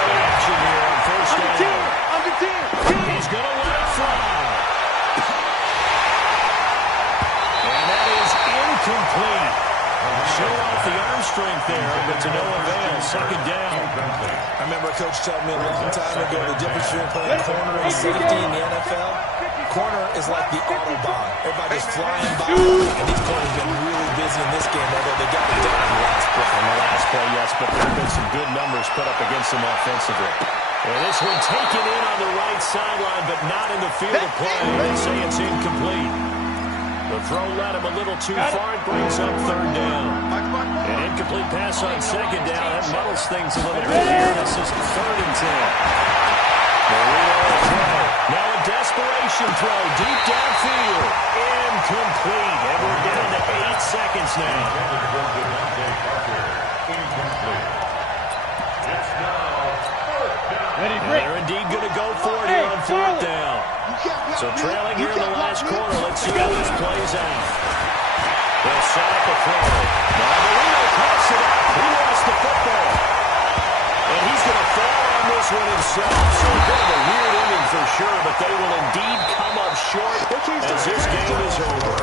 Action here on 1st down. He's going to let it fly. And that is incomplete. Show off the arm strength there, but to no avail. 2nd down. I remember a coach telling me a long time ago the difference between playing corner and safety in the NFL. Corner is like the Autobahn. Everybody's flying by, and these corners have been really busy in this game, although they got it done on the last play. On the last play, yes, but there have been some good numbers put up against them offensively. And this one taken in on the right sideline, but not in the field of play. They say it's incomplete. The throw led him a little too far. It brings up 3rd down. An incomplete pass on 2nd down. That muddles things a little bit here. This is 3rd and 10. Marino throw. Now a desperation throw deep downfield. Incomplete. And we're down to 8 seconds now. They're indeed going to go for it here on 4th down. So trailing here in the last quarter. Let's see how this plays out. They'll set up a throw. Now Marino cuts it up. He lost the football. And he's going to fall on this one himself. So a bit of a weird inning for sure, but they will indeed come up short as this game is over.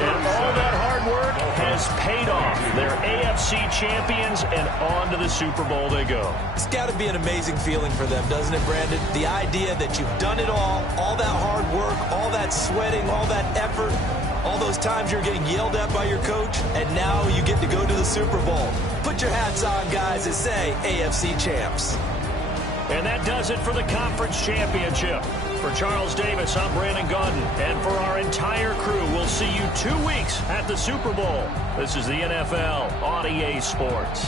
And all that hard work has paid off. They're AFC champions, and on to the Super Bowl they go. It's got to be an amazing feeling for them, doesn't it, Brandon? The idea that you've done it all that hard work, all that sweating, all that effort, all those times you're getting yelled at by your coach, and now you get to go to the Super Bowl. Put your hats on, guys, and say AFC champs. And that does it for the conference championship. For Charles Davis, I'm Brandon Gaudin. And for our entire crew, we'll see you 2 weeks at the Super Bowl. This is the NFL on EA Sports.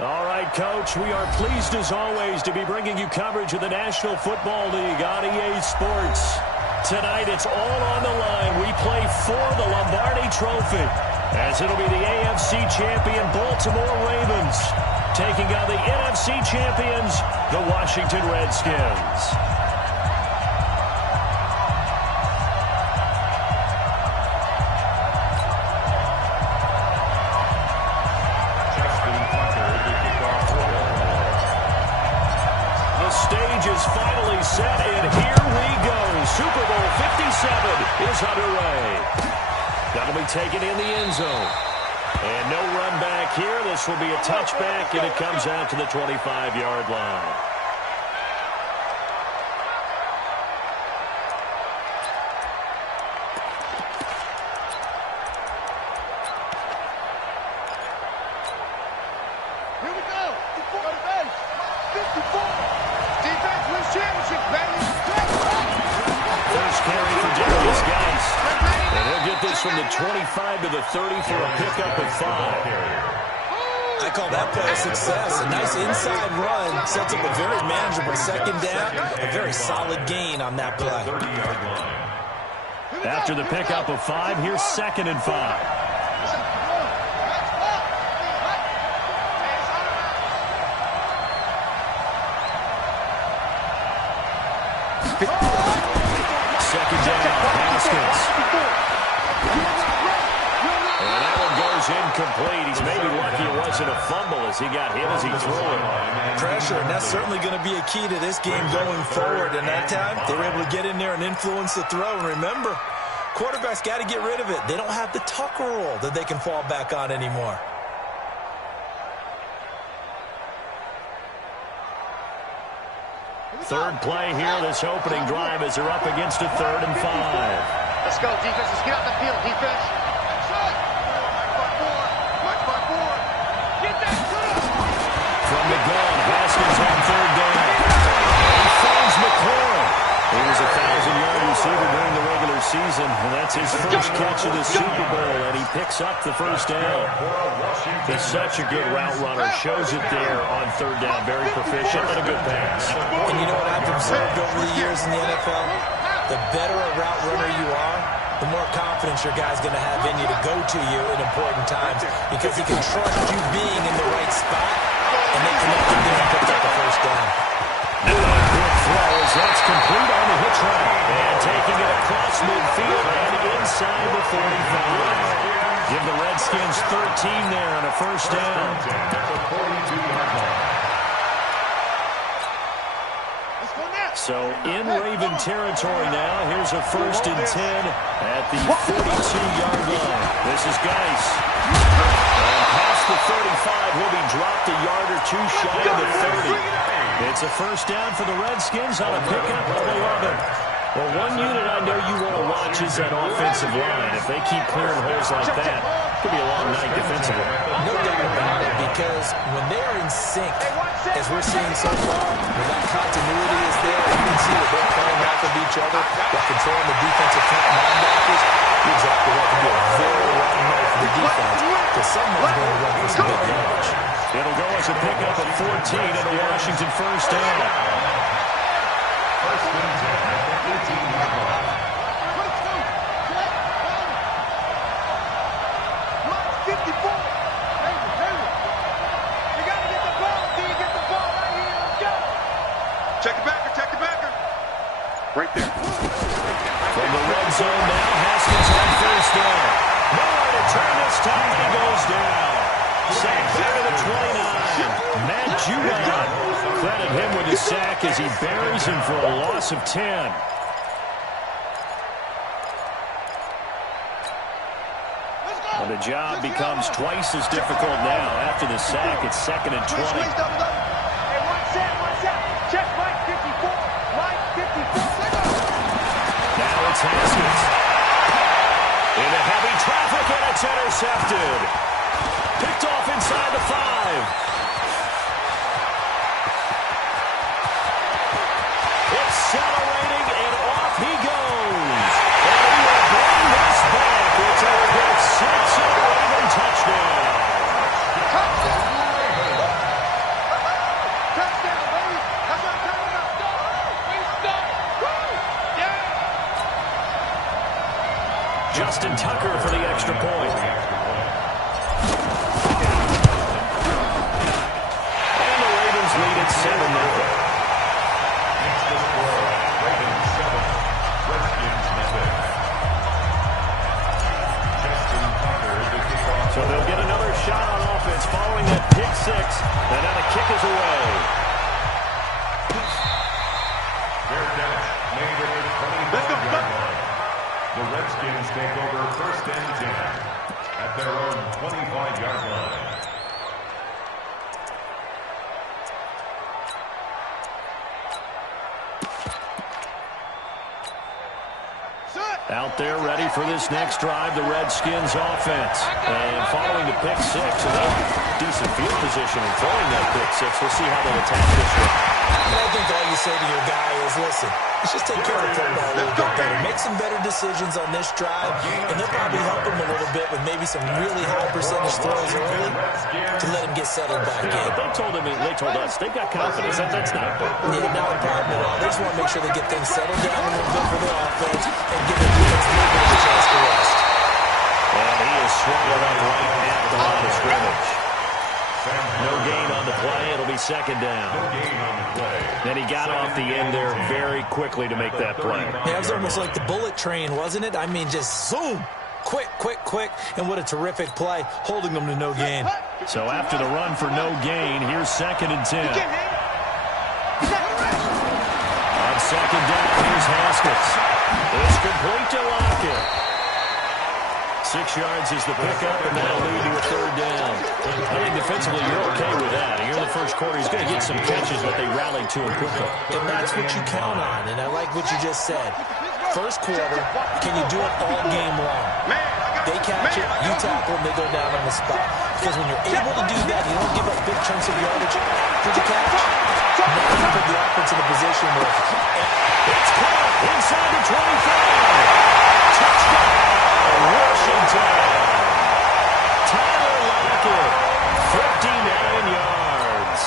All right, Coach, we are pleased as always to be bringing you coverage of the National Football League on EA Sports. Tonight, it's all on the line. We play for the Lombardi Trophy, as it'll be the AFC champion Baltimore Ravens taking on the NFC champions, the Washington Redskins. Is finally set, and here we go. Super Bowl 57 is underway. That'll be taken in the end zone. And no run back here. This will be a touchback, and it comes out to the 25-yard line. Here we go. 54. Defense wins championship, baby. First carry for Darius Geis. And he'll get this from the 25 to the 30 for a pickup of 5. I call that play a success. A nice inside run sets up a very manageable second down. A very solid gain on that play. After the pickup of 5, here's 2nd and 5. Second down, Haskins. And that one goes incomplete. He's maybe lucky it wasn't a fumble as he got hit as he threw it. Pressure, and that's certainly going to be a key to this game going forward. And that time, they were able to get in there and influence the throw. And remember, quarterbacks got to get rid of it. They don't have the Tucker rule that they can fall back on anymore. Third play here, this opening drive as they're up against a 3rd and 5. Let's go, defense. Let's get out the field, defense. Mike by four. Get that good. From the gun, Haskins on 3rd down. He finds McLaurin. He was a 1,000-yard receiver during the regular season, and that's his first catch of the Super Bowl, and he picks up the first down. He's such a good route runner. Shows it there on 3rd down. Very proficient and a good pass. And you know what I've observed over the years in the NFL? The better a route runner you are, the more confidence your guy's going to have in you to go to you in important times, because he can trust you being in the right spot, and they connected there and picked up the first down. Quick throw as that's complete on the hitch route. And taking it across midfield and inside the 45. Give the Redskins 13 there and a first down. So in Raven territory now. Here's a 1st and 10 at the 42-yard line. This is Geis. And past the 35 will be dropped a yard or 2 shy of the 30. It's a first down for the Redskins on a pickup of 11. Well, one unit I know you want to watch is that offensive line. If they keep clearing holes like that, it could be a long night defensively. No doubt about it, because when they're in sync, as we're seeing so far, when that continuity is there, you can see that they're playing off of each other, they're controlling the defensive front linebackers. You're exactly right. It can be a very long night for the defense, because someone's going to run for some big damage. It'll go as a pickup of 14 and a Washington first down. First and 10 at the 18-yard line. Check the backer, check the backer. Right there. From the red zone now, Haskins on first down. Nowhere to turn this time, he goes down. Sacked back at the 29. Matt Judon. Credit him with his sack as he buries him for a loss of 10. Well, the job becomes twice as difficult now. After the sack, it's 2nd and 20. Check Mike 54. Mike 54. Now it's Haskins. Into heavy traffic, and it's intercepted. Picked off inside the 5. Accelerating, and off he goes. And he will bring this back. It's a pick 6 and a Raven touchdown. Justin Tucker for the extra point. And the Ravens lead at 7-0. So they'll get another shot on offense following that pick six. And now the kick is away. Let's go. The Redskins take over 1st and 10 at their own 25-yard line. Out there ready for this next drive, the Redskins offense. And following the pick six, and decent field position and throwing that pick six. We'll see how they'll attack this one. I think all you say to your guy is, listen, let's just take care of the football a little bit better. Make some better decisions on this drive, and they'll probably help him a little bit with maybe some really high percentage throws early to let him get settled back in. But they told us they've got confidence. That's not good. Yeah, not a problem at all. They just want to make sure they get things settled down a little bit for their offense and give their defense a little bit of a chance to rest. And he is swallowed up right at the line of scrimmage. No gain on the play. It'll be 2nd down. Then he got off the end there very quickly to make that play. Yeah, it was almost like the bullet train, wasn't it? I mean, just zoom. Quick, and what a terrific play, holding them to no gain. So after the run for no gain, here's 2nd and 10. On 2nd down, here's Haskins. It's complete to Lockett. 6 yards is the pickup, and that'll lead to a 3rd down. I think defensively you're okay with that. Here in the first quarter, he's going to get some catches, but they rallied to him quickly. And that's what you count on, and I like what you just said. First quarter, can you do it all game long? They catch it, you tackle them, they go down on the spot. Because when you're able to do that, you don't give up big chunks of yardage for the catch. Now you put the offense in a position where it's caught inside the 25. Touchdown, Washington. Tyler Lockett, 59 yards.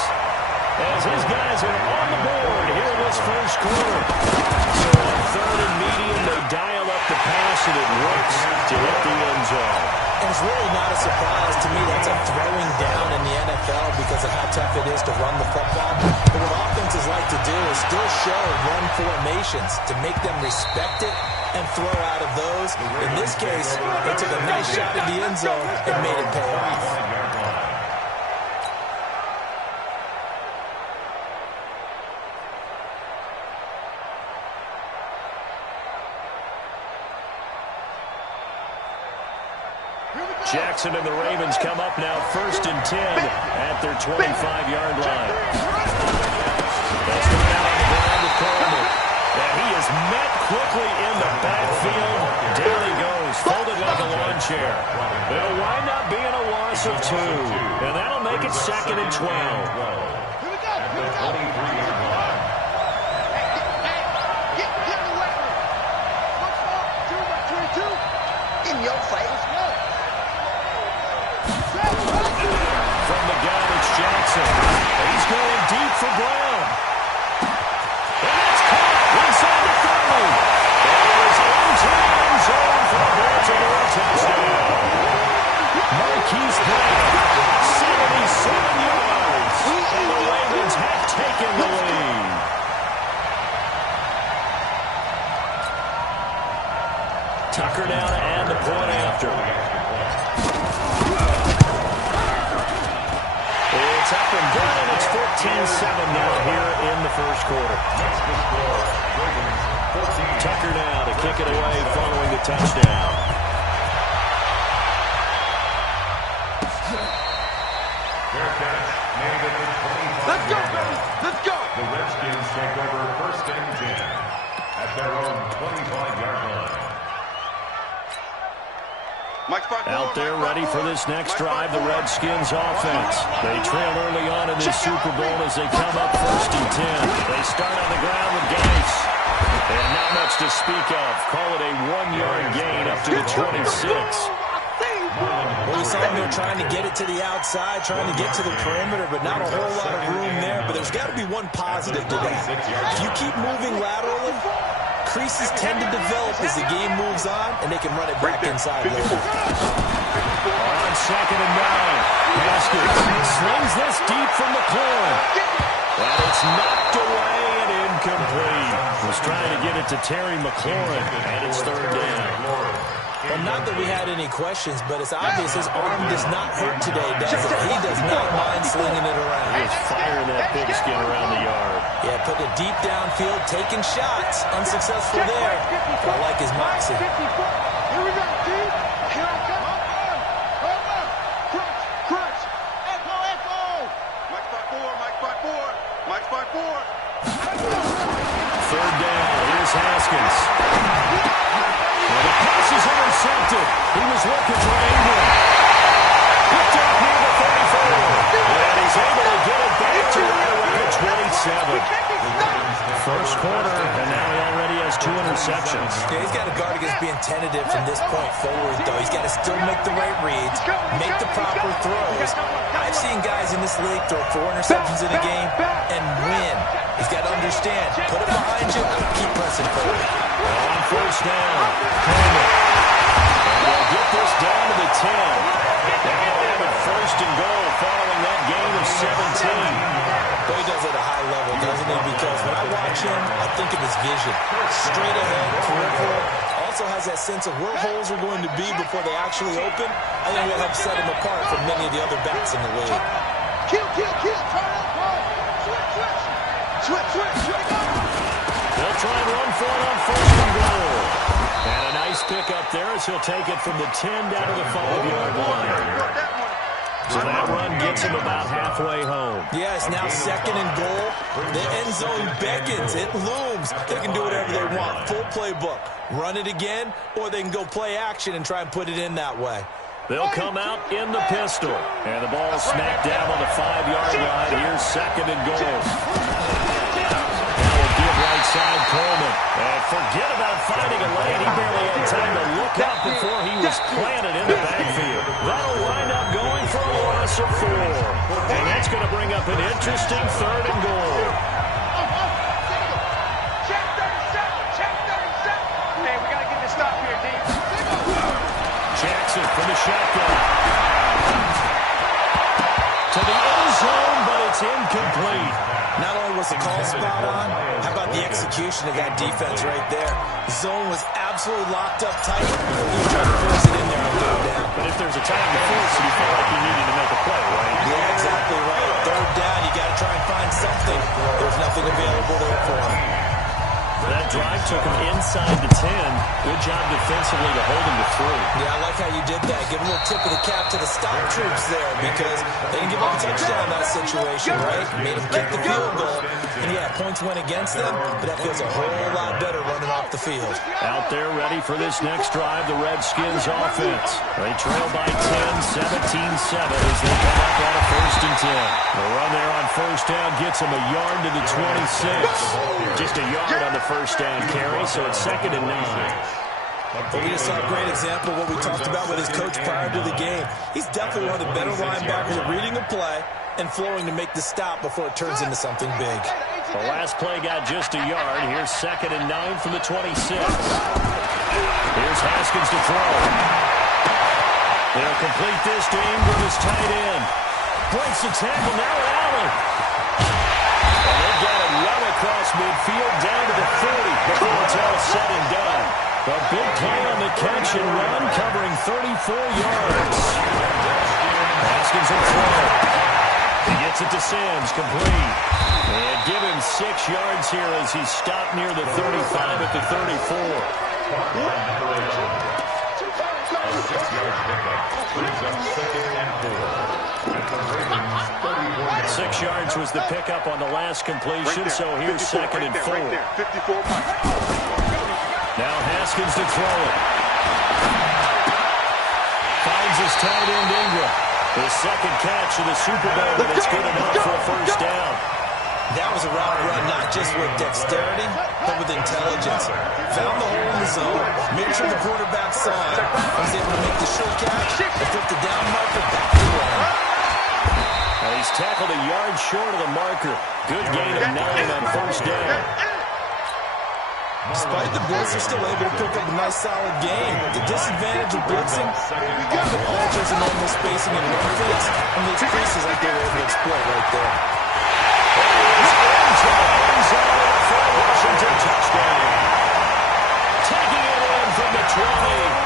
As his guys are on the board here in this first quarter. So on 3rd and medium, they dial up the pass, and it works to hit the end zone. And it's really not a surprise to me. That's a throwing down in the NFL because of how tough it is to run the football. But what offenses like to do is still show run formations to make them respect it and throw out of those. In this case, they took a nice shot in the end zone and made it pay off. Jackson and the Ravens come up now 1st and 10 at their 25-yard line. That's coming out on the ground with Coleman. And he is met quickly in the backfield. Down he goes, folded like a lawn chair. It'll wind up being a loss of 2. And that'll make it 2nd and 12. In your face. From the gun, it's Jackson. He's going deep for Brown. And it's caught inside the 30. It is into the end zone for a Baltimore touchdown. Marquise Brown, 77 yards. And the Ravens have taken the lead. Tucker now to add the point after. It's up and down. It's 14-7 now here in the first quarter. Tucker now to kick it away following the touchdown. Let's go, baby. Let's go. The Redskins take over 1st and 10 at their own 25-yard line. Out there ready for this next drive, the Redskins offense. They trail early on in this Super Bowl as they come up 1st and 10. They start on the ground with Geis. And not much to speak of. Call it a 1-yard gain up to the 26. Well, we saw them there trying to get it to the outside, trying to get to the perimeter, but not a whole lot of room there. But there's got to be one positive to that. If you keep moving laterally, Creases tend to develop as the game moves on, and they can run it back inside later. On 2nd and 9. Haskins slings this deep from McLaurin. And it's knocked away and incomplete. Was trying to get it to Terry McLaurin, and it's 3rd down. Well, not that we had any questions, but it's obvious his arm does not hurt today, does it? He does not mind slinging it around. He was firing that pigskin around the yard. Yeah, putting it deep downfield, taking shots. Unsuccessful there, but I like his moxie. Here we go, dude. Here I come. Hold on. Crunch. Echo. Mike 5-4, Mike 5-4, Mike 5-4. 3rd down. Here's Haskins. Well, the pass is intercepted. He was looking for Ingram. Picked up near the 34. And he's able to get it back to right around the 27. First quarter, and now he already has 2 interceptions. Yeah, he's got to guard against being tentative from this point forward, though. He's got to still make the right reads, make the proper throws. I've seen guys in this league throw 4 interceptions in a game and win. He's got to understand, put it behind you, keep pressing forward. On 1st down, Coleman. And they'll get this down to the 10. Now they have it 1st and goal following that gain of 17. But he does it at a high level, doesn't he? Because when I watch him, I think of his vision. Straight ahead, peripheral. Also has that sense of where holes are going to be before they actually open. I think will help set him apart from many of the other backs in the league. Kill. Turn up, ball. Switch. They'll try and run for it on 1st and goal. And a nice pick up there as he'll take it from the 10 down to the 5-yard line. So that run gets him about halfway home. Yeah, it's now 2nd and goal. The end zone beckons. It looms. They can do whatever they want. Full playbook. Run it again, or they can go play action and try and put it in that way. They'll come out in the pistol. And the ball smacked down on the 5-yard line. Here's 2nd and goal. Now we'll give right side Coleman. And forget about finding a lane. He barely had time to look up before he was planted in the backfield. That'll wind up going for a loss of 4. And that's going to bring up an interesting 3rd and goal. Check 37. Hey, we got to get this stop here, D. Jackson from the shotgun. To the end zone, but it's incomplete. Not only was the call spot on, how about the execution of that defense right there? The zone was absolutely locked up tight. He was trying to force it in there on 3rd down. But if there's a time to force it, you felt like you needed to make a play, right? Yeah, exactly right. 3rd down, you got to try and find something. There's nothing available there for him. That drive took him inside the 10. Good job defensively to hold him to 3. Yeah, I like how you did that. Give a little tip of the cap to the stop troops there because they didn't give up a touchdown in that situation, right? Made them kick the field goal. And yeah, points went against them, but that feels a whole lot better running off the field. Out there ready for this next drive, the Redskins offense. They trail by 10, 17-7 as they come up on a 1st and 10. The run there on 1st down gets them a yard to the 26. Just a yard on the 1st down carry, so it's 2nd and 9. But we just saw a great example of what we talked about with his coach prior to the game. He's definitely one of the better linebackers at reading a play and flowing to make the stop before it turns into something big. The last play got just a yard. Here's 2nd and 9 from the 26. Here's Haskins to throw. They'll complete this to Ingram as tight end. Breaks the tackle, now Allen. And they've got it well across midfield down to the 40 before it's all said and done. A big play on the catch and run covering 34 yards. Haskins will throw. He gets it to Sims, complete. And give him 6 yards here as he stopped near the 35 at the 34. A 6-yard pickup brings up 2nd and 4. At the Ravens' 34-yard 6 yards was the pickup on the last completion, so here's 2nd and 4. 54. Now Haskins to throw it. Finds his tight end Ingram. His 2nd catch of the Super Bowl, and it's good enough for a 1st down. That was a route run, not just with dexterity, but with intelligence. Found the hole in the zone, made sure the quarterback saw it, was able to make the short catch, and flip the down marker back to one. Well, he's tackled a yard short of the marker. Good gain of 9 on 1st down. Despite the blitz, they're still able to pick up a nice, solid gain. The disadvantage of blitzing, often alters the normal spacing in run fits and makes creases like they were able to exploit right there. Washington touchdown. Taking it in from the 20.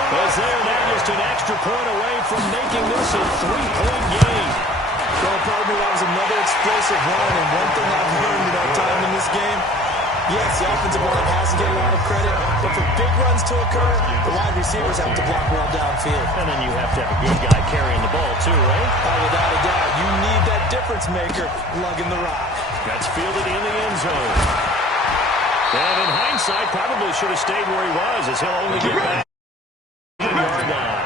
As they're now just an extra point away from making this a 3-point game. Well, pardon me, that was another explosive run, and one thing I've learned in our time in this game, yes, the offensive line has to get a lot of credit, but for big runs to occur, the wide receivers have to block well downfield. And then you have to have a good guy carrying the ball, too, right? Oh, without a doubt, you need that difference maker lugging the rock. That's fielded in the end zone. And in hindsight, probably should have stayed where he was, as he'll only get back to the yard line.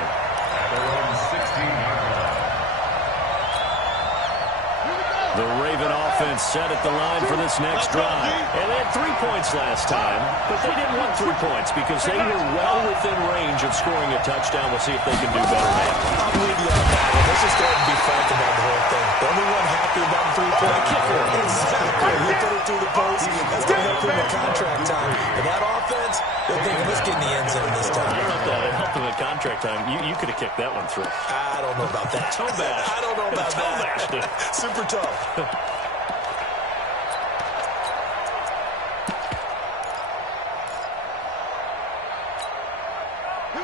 The Raven offense set at the line for this next drive. And they had 3 points last time, but they didn't want 3 points because they were well within range of scoring a touchdown. We'll see if they can do better now. I'm with you on that one. Let's just go ahead and be frank about the whole thing. The only one happy about the 3-point kicker. Exactly. He put it through the post. That's going to help him in contract time. And that offense, they're thinking, let's get in the end zone this time. I don't know if that helped him in contract time. You could have kicked that one through. I don't know about that. Toe bash. I don't know about Toe bash. that. Super tough.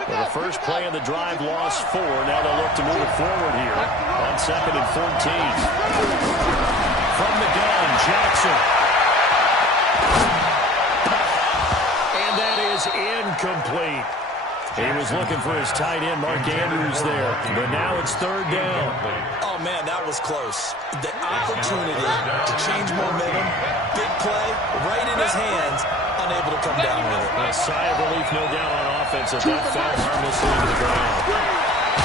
Well, the first play of the drive lost 4. Now they'll look to move it forward here on 2nd and 14. From the gun, Jackson. And that is incomplete. He was looking for his tight end, Mark Andrews, there. But now it's 3rd down. Oh, man, that was close. The opportunity to change momentum, big play, right in his hands, unable to come down with it. A sigh of relief, no doubt, on offense as that fell harmlessly to the ground.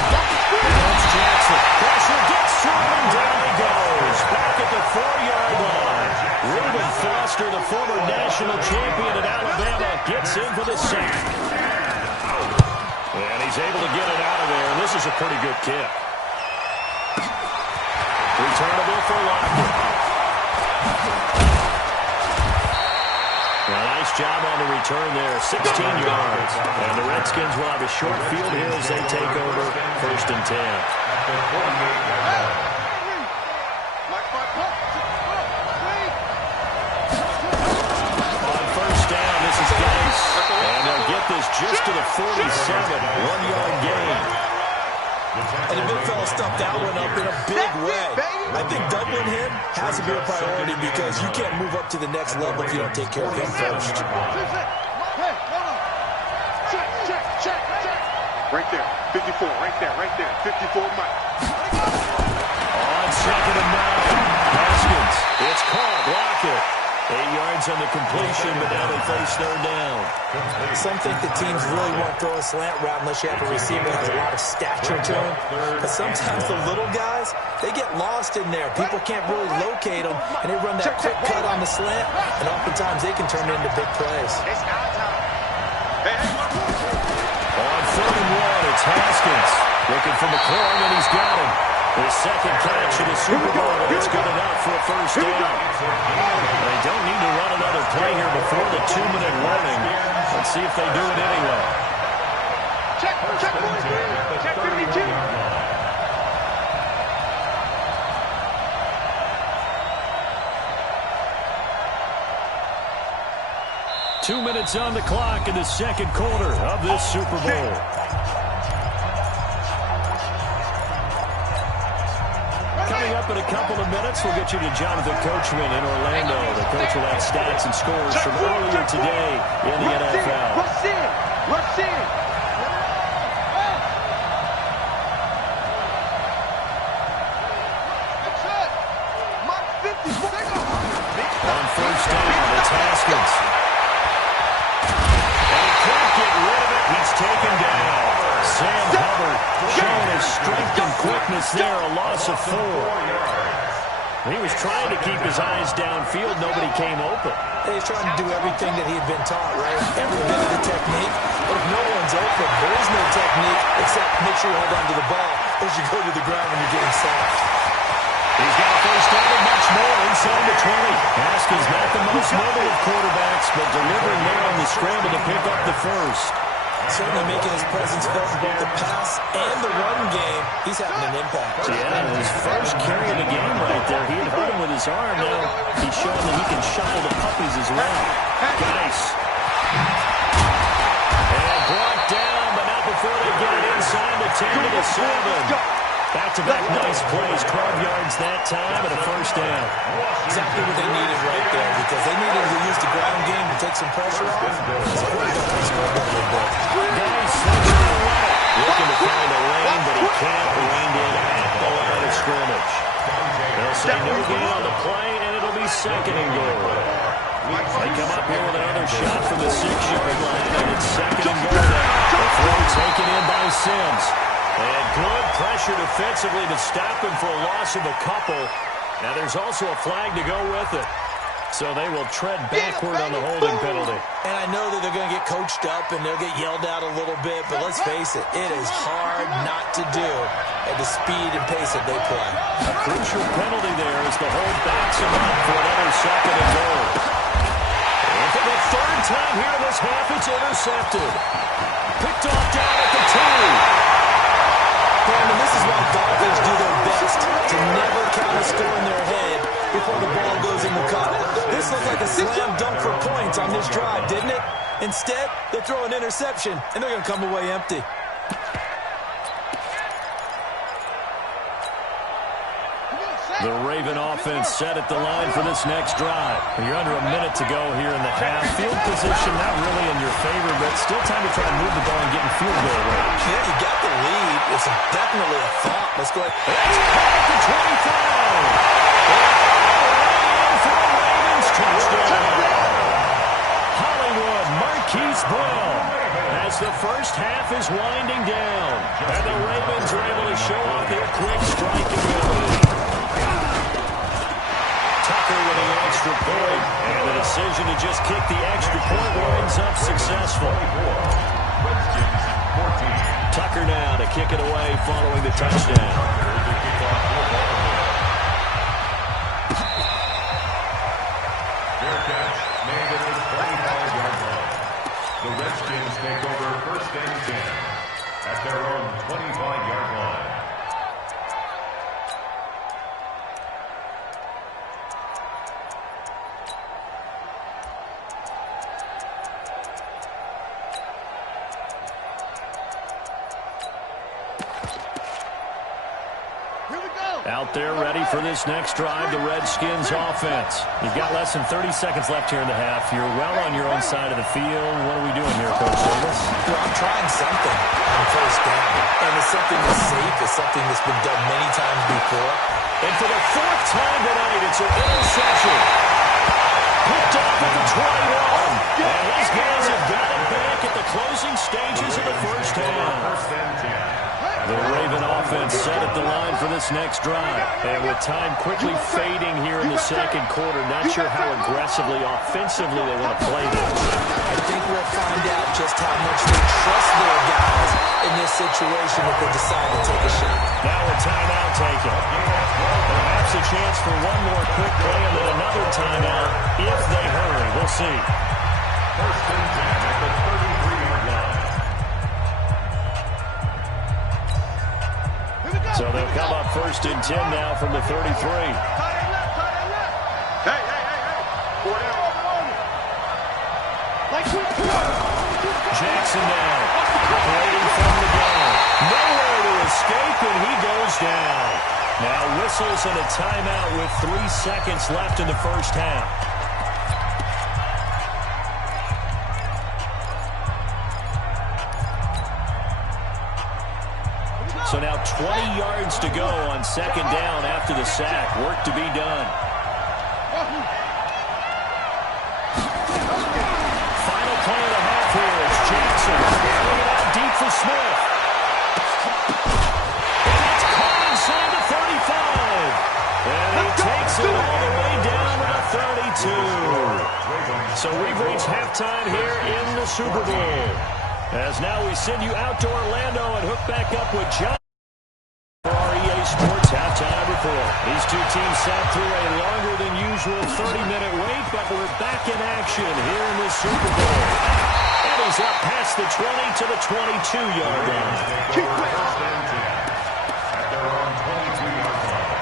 That's Jackson. Pressure gets to him, and down he goes. Back at the 4-yard line. Reuben Foster, the former national champion at Alabama, gets in for the sack. And he's able to get it out of there, and this is a pretty good kick. Returnable for Lockett. A nice job on the return there, 16 yards. And the Redskins will have a short field here as they take over 1st and 10. On 1st down, this is Geis. And they'll get this just to the 47, 1-yard gain. And the big fella stuffed that one up in a big way. I think doubling him has to be a priority because you can't move up to the next level if you don't take care of him first. Right there, 54, right there, 54, Mike. On 2nd and 9, Haskins. It's caught, Lockett. 8 yards on the completion, but now they face 3rd down. Some think the teams really won't throw a slant route unless you have a receiver that has a lot of stature to him. But sometimes the little guys, they get lost in there. People can't really locate them, and they run that quick cut on the slant, and oftentimes they can turn it into big plays. On 3rd and 1, it's Haskins. Looking for McLaurin, and he's got him. His 2nd catch in the Super Bowl, and it's good enough for a 1st down. They don't need to run another play here before the 2-minute warning. Let's see if they do it anyway. Check 52. 2 minutes on the clock in the 2nd quarter of this Super Bowl. Coming up in a couple of minutes, we'll get you to Jonathan Coachman in Orlando. The coach will have stats and scores from earlier today in the NFL. Rush in. On 1st down, it's Haskins. And he can't get rid of it. He's taken down. Sam Hubbard showing his strength and quickness there, a loss of 4. He was trying to keep his eyes downfield. Nobody came open. He's trying to do everything that he had been taught, right? Every bit of the technique. But if no one's open, there is no technique except make sure you hold on to the ball as you go to the ground when you're getting sacked. He's got a 1st started much more inside the 20. Haskins not the most mobile of quarterbacks, but delivering there on the scramble to pick up the first. Certainly making his presence felt in both the pass and the run game. He's having an impact. Yeah, his first carry of the game right there. He had hurt him with his arm. Now he's showing that he can shuffle the puppies as well. Guys. And brought down, but not before they get it inside the 10 to the 7. Back-to-back nice plays, 12 yards that time, and a first down. Exactly what they needed right there, because they needed to use the ground game to take some pressure off. Guys, looking to find a lane, but he can't. Reined in at the line of scrimmage. They'll say no gain on the play, and it'll be second and goal. They come up here with another shot from the 6-yard line, and it's second and goal now. The throw taken in by Sims. And good pressure defensively to stop him for a loss of a couple. Now there's also a flag to go with it. So they will tread backward on the holding penalty. And I know that they're going to get coached up and they'll get yelled at a little bit, but let's face it, it is hard not to do at the speed and pace that they play. A crucial penalty there as the hold backs him up for another second and goal. And for the third time here in this half, it's intercepted. Picked off down at the 2. Brandon, this is why Dolphins do their best to never count a score in their head before the ball goes in the cup. This looked like a slam dunk for points on this drive, didn't it? Instead, they throw an interception, and they're going to come away empty. The Raven offense set at the line for this next drive. You're under a minute to go here in the half. Field position not really in your favor, but still time to try and move the ball and get in field goal range. Yeah, you got the lead. It's definitely a thought. Let's go ahead. It's caught to 25. For the Ravens touchdown. Hollywood Marquise Brown as the first half is winding down. And the Ravens are able to show off their quick strike ability. Tucker with an extra point, and the decision to just kick the extra point winds up successful. Tucker now to kick it away following the touchdown. Fair catch made at the 25-yard line. The Redskins take over first and 10 at their own 25-yard line. Out there ready for this next drive, the Redskins offense. You've got less than 30 seconds left here in the half. You're well on your own side of the field. What are we doing here, Coach Davis? Well, I'm trying something on first down. And it's something that's safe. It's something that's been done many times before. And for the fourth time tonight, it's an interception. Picked off at the 21. And these guys have got it back at the closing stages of the first half. The Raven offense set at the line for this next drive. And with time quickly fading here in the second quarter, not sure how aggressively, offensively they want to play this. I think we'll find out just how much they trust their guys in this situation if they decide to take a shot. Now a timeout taken. Perhaps a chance for one more quick play and then another timeout if they hurry. We'll see. First and 10 at the 33-yard line. So they'll come up first and 10 now from the 33. Hey, hey, hey. 4 down. Jackson now. Waiting from the gun. Nowhere to escape, and he goes down. Now whistles and a timeout with 3 seconds left in the first half. So now 20 yards to go on second down after the sack. Work to be done. Final play of the half here. It's Jackson. Throwing it out deep for Smith. And it's caught inside the 35. And he takes it all the way down to the 32. So we've reached halftime here in the Super Bowl. As now we send you out to Orlando and hook back up with John for our EA Sports Halftime Report. score. These two teams sat through a longer than usual 30-minute wait, but we're back in action here in the Super Bowl. And he's up past the 20 to the 22-yard line. First and 10 at their own 22-yard line.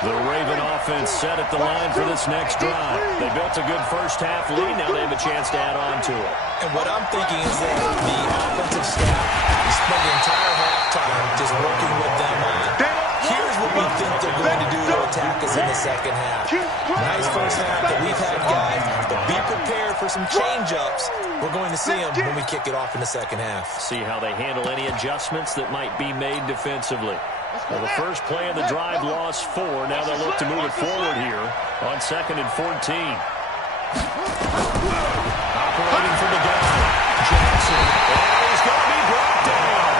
The Raven offense set at the line for this next drive. They built a good first-half lead. Now they have a chance to add on to it. And what I'm thinking is that the offensive staff spent the entire halftime just working with them on, here's what we think they're going to do to attack us in the second half. Nice first half that we've had, guys, but be prepared for some change-ups. We're going to see them when we kick it off in the second half. See how they handle any adjustments that might be made defensively. Well, the first play of the drive lost 4. Now they'll look to move it forward here on 2nd and 14. Operating from the gun, Jackson. And he's going to be brought down.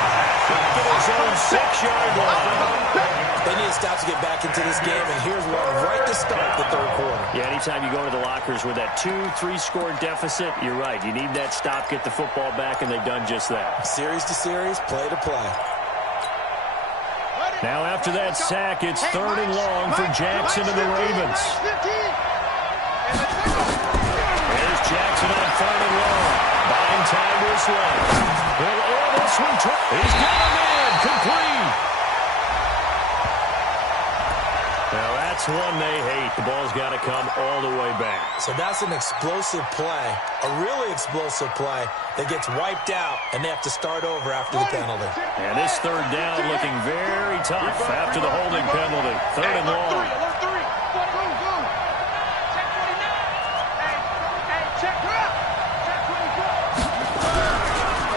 Back at his own 6-yard line. They need to stop to get back into this game, and here's one right to start the third quarter. Yeah, anytime you go to the lockers with that 2-3-score deficit, you're right. You need that stop, get the football back, and they've done just that. Series to series, play to play. Now after that sack, it's 3rd and long for Jackson and the Ravens. There's Jackson on 3rd and long. Buying time to his left. This one, he's got him in. Complete. Now that's one they hate. The ball's got to come all the way back. So that's an explosive play, a really explosive play that gets wiped out, and they have to start over after the penalty. And this 3rd down looking very tough after the holding penalty. 3rd and long.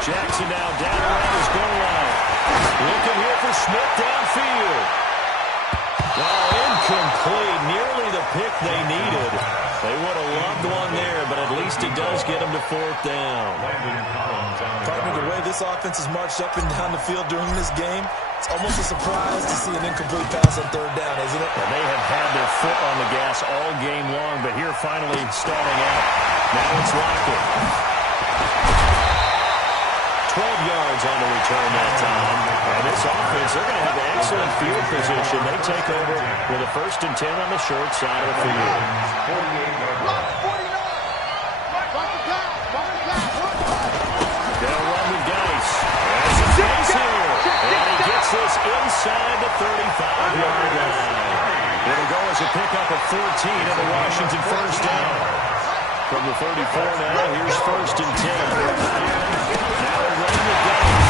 Jackson now down around his goal line. Looking here for Smith downfield. Oh, incomplete. Nearly the pick they needed. They would have loved one there, but at least it does get them to 4th down. Partner, the way this offense has marched up and down the field during this game, it's almost a surprise to see an incomplete pass on 3rd down, isn't it? Well, they have had their foot on the gas all game long, but here finally starting out. Now it's Lockett. 12 yards on the return that time. And this offense, they're going to have excellent field position. They take over with a 1st and 10 on the short side of the field. They'll run with Geis. There's a face here. And he gets this inside the 35-yard line. It'll go as a pickup of 14 at the Washington 1st down. From the 34 now, here's 1st and 10. Now they're running with Geis.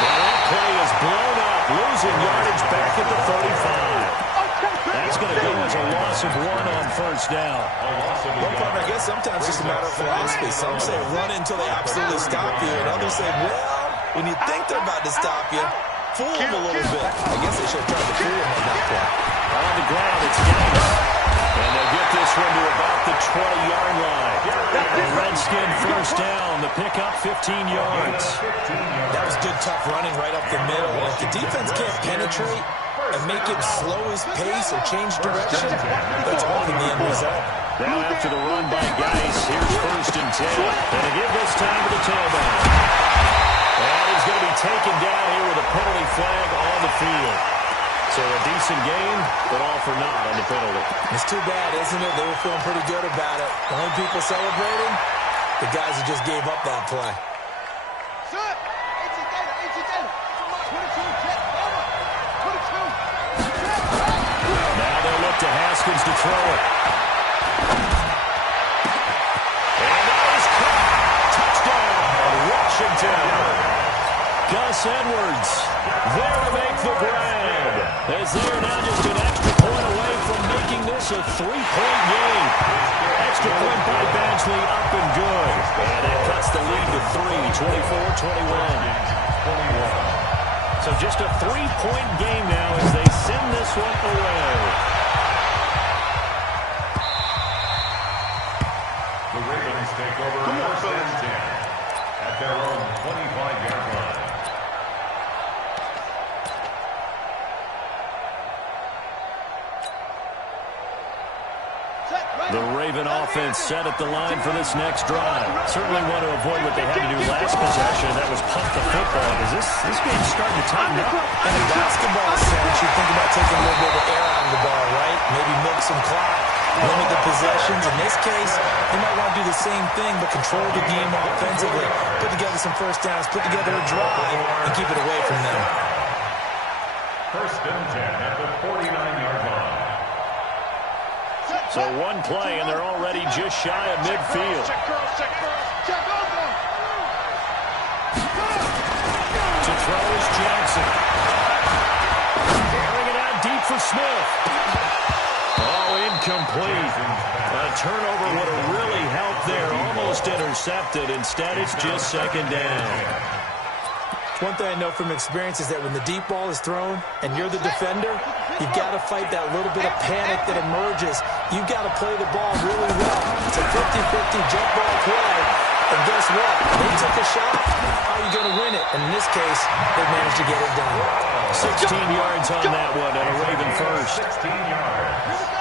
Well, that play is blown up, losing yardage back at the 35. That's going to go as a loss of 1 on 1st down. Well, partner, I guess sometimes it's just a matter of philosophy. Some say run until they absolutely stop you, and others say, well, when you think they're about to stop you, fool them a little bit. I guess they should have tried to fool them on that play. On the ground, it's Geis. And they'll get this one to about the 20-yard line. The Redskin 1st down. The pickup 15 yards. That was good, tough running right up the middle. If the defense can't penetrate and make him slow his pace or change direction, that's all in the end result. Now after the run by Geis, here's 1st and 10. And to give this time to the tailback. And he's going to be taken down here with a penalty flag on the field. So a decent game, but all for naught on the penalty. It's too bad, isn't it? They were feeling pretty good about it. The only people celebrating, the guys who just gave up that play. Now they'll look to Haskins to throw it. And that is caught. Touchdown, Washington. Gus Edwards there to make the grab. As they are now just an extra point away from making this a 3-point game. Extra point by Badgley, up and good. And it cuts the lead to 3, 24-21. So just a 3-point game now as they send this one away. The Ravens take over 1st and 10 at their own 25-yard line. Set, right. The Raven offense set at the line for this next drive. Certainly want to avoid what they had to do last possession. That was pump the football. Because this game's starting to tighten up. In a basketball sense, you think about taking a little bit of air out of the ball, right? Maybe milk some clock, limit the possessions. In this case, they might want to do the same thing, but control the game offensively. Put together some first downs, put together a drive, and keep it away from them. First and 10 at the 49-yard line. So one play, and they're already just shy of midfield. To throw is Jackson. Airing it out deep for Smith. Oh, incomplete. A turnover would have really helped there. Almost intercepted. Instead, it's just second down. One thing I know from experience is that when the deep ball is thrown and you're the defender, you've got to fight that little bit of panic that emerges. You've got to play the ball really well. It's a 50-50 jump ball play. And guess what? They took a shot. How are you going to win it? And in this case, they managed to get it done. 16 yards on that one and a Raven first. 16 yards.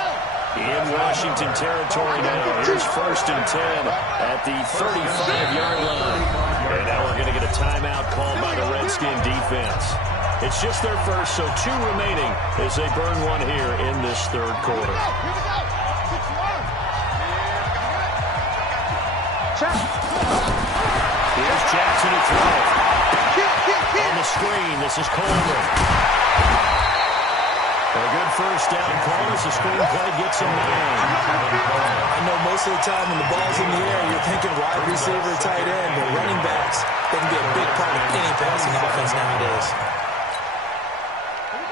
In Washington territory now. Here's first and 10 at the 35-yard line. And now we're going to get a timeout called by the Redskin defense. It's just their first, so 2 remaining as they burn one here in this third quarter. Here's Jackson to throw. On the screen, this is Coleman. A good first down call as the screenplay gets a man. I know most of the time when the ball's in the air, you're thinking wide receiver, tight end, but running backs, they can be a big part of any passing offense nowadays.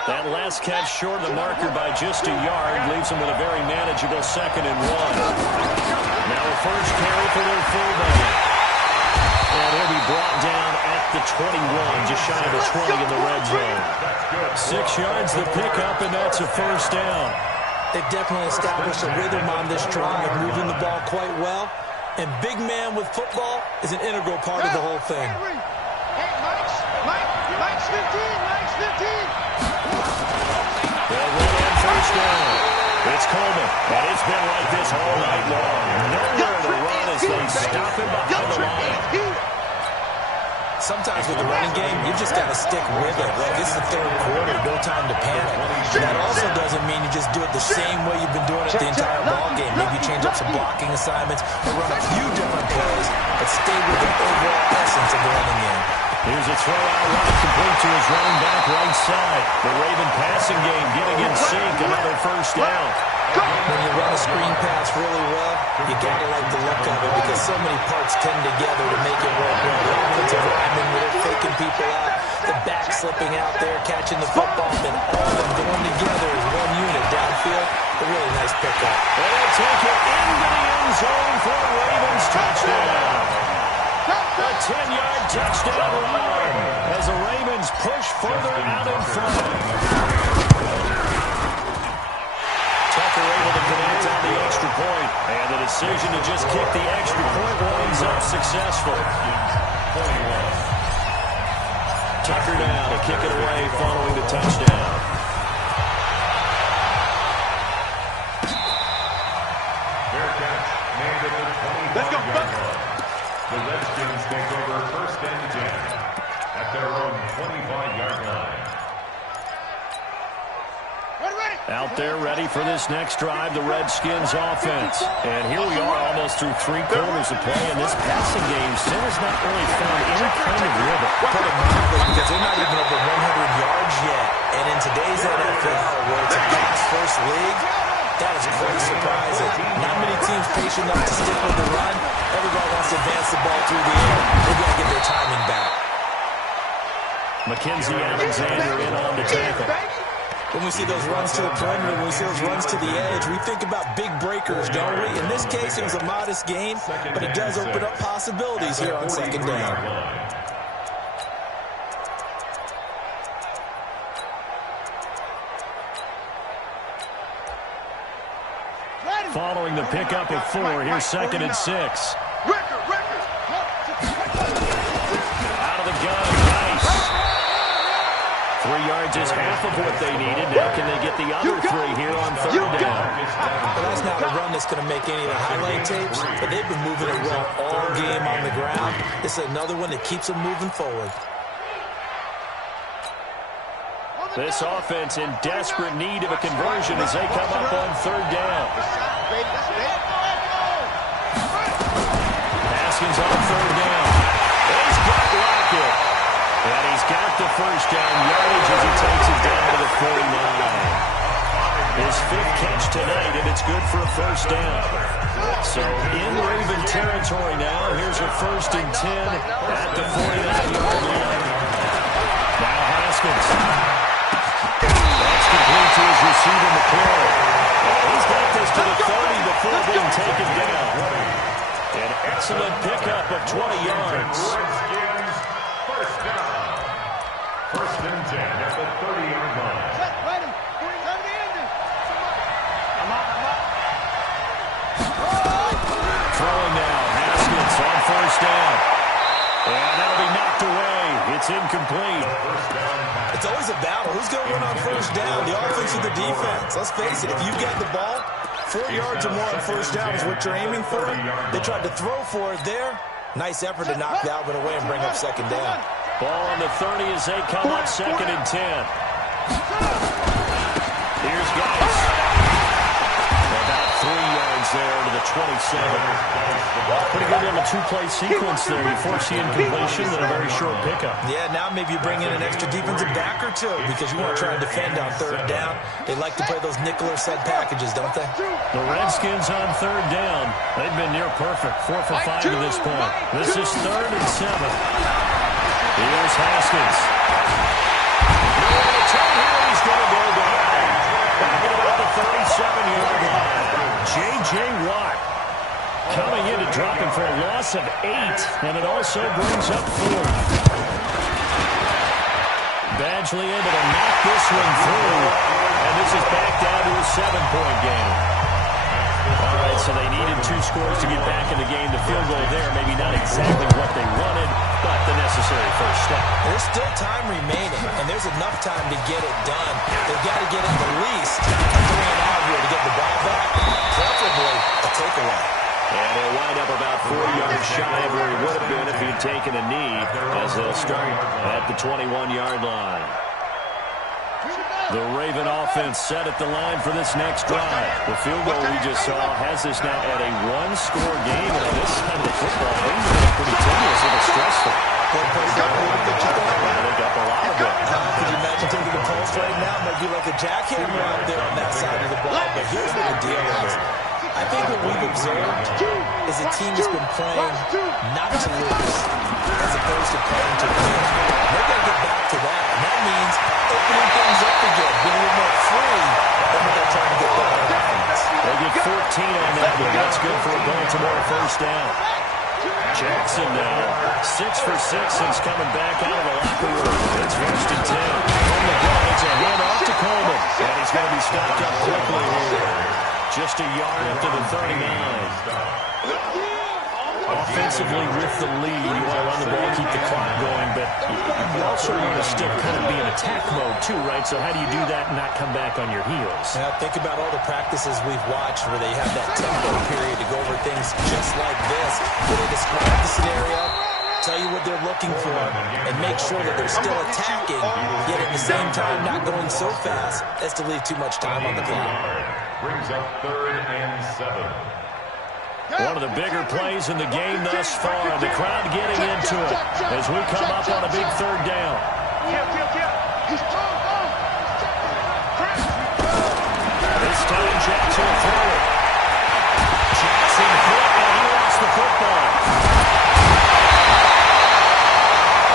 That last catch short of the marker by just a yard leaves them with a very manageable 2nd and 1. Now a first carry for their fullback. And he'll be brought down at the 21, just shy of the 20 in the red zone. 6 yards the pickup, and that's a first down. They've definitely established a rhythm on this drive, moving the ball quite well. And big man with football is an integral part of the whole thing. Mike's 15. They'll run on first down. It's Coleman, and it's been like this all night long. Nowhere to run as they stop him behind the line. Sometimes with the running game, you just got to stick with it. Look, it's the third quarter, no time to panic. That also doesn't mean you just do it the same way you've been doing it the entire ball game. Maybe you change up some blocking assignments or run a few different plays, but stay with the overall essence of the running game. Here's a throw out right, complete to his running back right side. The Raven passing game getting in sync, another first down. When you run a screen pass really well, you got to like the look of it because so many parts come together to make it work well. The offensive linemen, they're faking people out, the back slipping out there, catching the football, then all of them going together as one unit downfield. A really nice pickup. And they'll take it into the end zone for a Ravens touchdown. A 10-yard touchdown run as the Ravens push further out in front. Tucker able to connect on the extra point, and the decision to just kick the extra point winds up successful. Tucker now to kick it away following the touchdown. Fair catch made at the 25-yard line. The Redskins take over first and 10 at their own 25-yard line. Out there ready for this next drive, the Redskins offense. And here we are almost through 3 quarters of play, and this passing game still has not really found any kind of rhythm. Put it mildly, because they're not even over 100 yards yet. And in today's NFL, where it's a pass-first league, that is quite surprising. Not many teams patient enough to stick with the run. Everybody wants to advance the ball through the air. They've got to get their timing back. Mackenzie Alexander in on the tackle. When we see those runs to the perimeter, when we see those runs to the edge, we think about big breakers, don't we? In this case, it was a modest gain, but it does open up possibilities here on second down. Following the pickup of 4, here's 2nd and 6. Out of the gun, nice. 3 yards is half of what they needed. Now can they get the other 3 here on 3rd down? Well, that's not a run that's going to make any of the highlight tapes, but they've been moving it well all game on the ground. This is another one that keeps them moving forward. This offense in desperate need of a conversion as they come up on third down. Haskins on third down. He's got Lockett. And he's got the first down yardage as he takes it down to the 49. His fifth catch tonight, and it's good for a first down. So in Raven territory now, here's a 1st and 10 at the 49-yard line. Now Haskins. That's complete to his receiver, McClure. He's got this to the 30 before being taken down. An excellent pickup of 20 yards. First down. 1st and 10 at the 30-yard line. Throwing now. Haskins on first down. And that'll be knocked away. It's incomplete. It's always a battle. Who's going to win on first down, the offense or the defense? Let's face it, if you get the ball, 4 yards or more on first down is what you're aiming for. They tried to throw for it there. Nice effort to knock that one away and bring up second down. Ball on the 30 as they come up 2nd and 10. Here's Geis. About 3 yards there to the 27. Pretty good little two-play sequence there. You force the incompletion and a very short pickup. Yeah, now maybe you bring in an extra defensive back or two because you want to try and defend on third down. They like to play those nickel or sub packages, don't they? The Redskins on third down. They've been near perfect. 4 for 5 to this point. This is 3rd and 7. Here's Haskins. He's going to go down. Back at about the 37-yard line. J.J. Watt coming in to drop him for a loss of 8, and it also brings up 4th. Badgley able to knock this one through, and this is back down to a 7-point game. All right, so they needed 2 scores to get back in the game. The field goal there, maybe not exactly what they wanted, but the necessary first step. There's still time remaining, and there's enough time to get it done. They've got to get at the least 3 and out here to get the ball back, preferably a takeaway. And he'll wind up about 4 yards shy of where he would have been if he'd taken a knee, as they'll start at the 21-yard line. The Raven offense set at the line for this next drive. The field goal we just saw has us now at a 1-score game. And on this side of the football, things have been pretty tenuous and stressful. Good place to Pick up a lot of it. Could you imagine taking the pulse right now? Might be like a jackhammer out there on that side of the ball. But here's what the deal is. I think what we've observed is a team that's been playing not to lose as opposed to playing to win. They're going to get back to that. And that means opening things up again, being a little more free than when they're trying to get better on offense. They get 14 on that, but that's good for a Baltimore first down. Jackson now, 6 for 6 since coming back out of the locker room. It's 1st and 10. From the gun, it's a handoff to Coleman. And he's going to be stopped up quickly here. Just a yard up to the 39. Offensively with the lead, you want to run the ball, keep the clock going, but you also want to still kind of be in attack mode too, right? So how do you do that and not come back on your heels? Now think about all the practices we've watched where they have that tempo period to go over things just like this, where they describe the scenario, tell you what they're looking for, and make sure that they're still attacking, yet at the same time not going so fast as to leave too much time on the clock. Brings up 3rd and 7. One of the bigger plays in the game thus far. The crowd getting into it as we come up on a big 3rd down. This time Jackson will throw it. Jackson hit and he lost the football.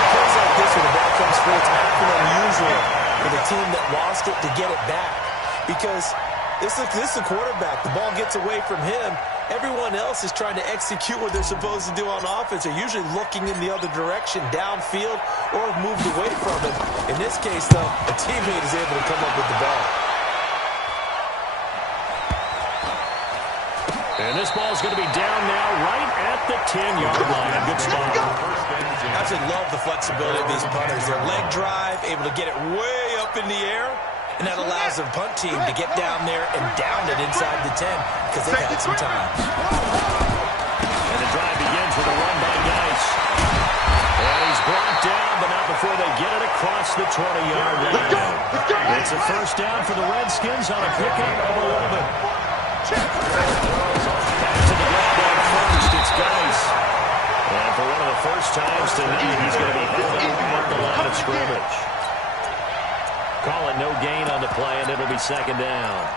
Plays like this when the ball comes free, it's often unusual for the team that lost it to get it back. Because this is the quarterback. The ball gets away from him. Everyone else is trying to execute what they're supposed to do on offense. They're usually looking in the other direction, downfield, or have moved away from it. In this case, though, a teammate is able to come up with the ball. And this ball is going to be down now right at the 10-yard line. A good spot. I absolutely love the flexibility of these punters. Their leg drive, able to get it way up in the air, And that allows the punt team to get down there and down it inside the 10 because they've had some time. And the drive begins with a run by Nice. And he's brought down, but not before they get it across the 20-yard line. It's a first down for the Redskins on a pickup of 11. Back to the ground on first, it's Geis. And for one of the first times tonight, he's going to be held at the line of scrimmage. Call it no gain on the play, and it'll be second down.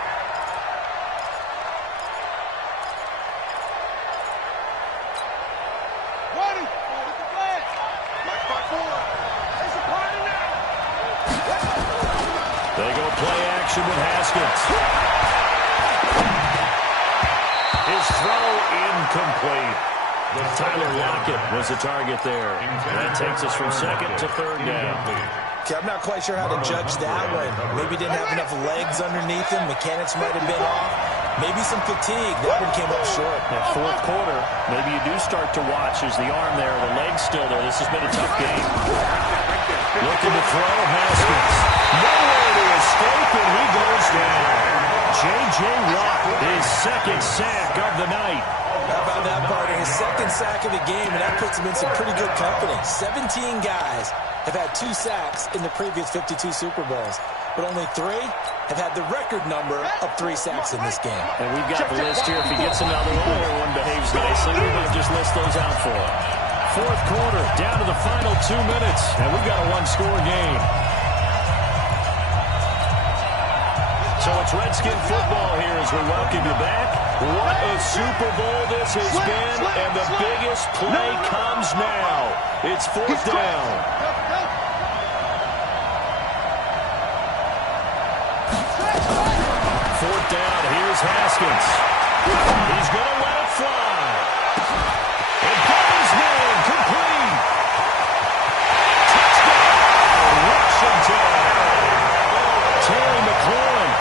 They go play action with Haskins. His throw incomplete. Tyler Lockett was the target there. That takes us from second to third down. Okay, I'm not quite sure how to judge that one. Maybe didn't have enough legs underneath him. Mechanics might have been off. Maybe some fatigue. That one came up short. That fourth quarter, maybe you do start to watch. Is the arm there, the leg's still there. This has been a tough game. Looking to throw, Haskins. Nowhere to escape, and he goes down. J.J. Watt, his second sack of the night. How about that, partner? His second sack of the game, and that puts him in some pretty good company. 17 guys have had 2 sacks in the previous 52 Super Bowls, but only 3 have had the record number of 3 sacks in this game. And we've got the list here. If he gets another one, everyone behaves nicely. We might just list those out for him. Fourth quarter, down to the final 2 minutes, and we've got a one-score game. So it's Redskin football here as we welcome you back. What a Super Bowl this has been, and the biggest play comes now. It's fourth down. Fourth down, here's Haskins. He's going to let it fly. And Ball's name complete. Touchdown, Washington. Terry McLaurin,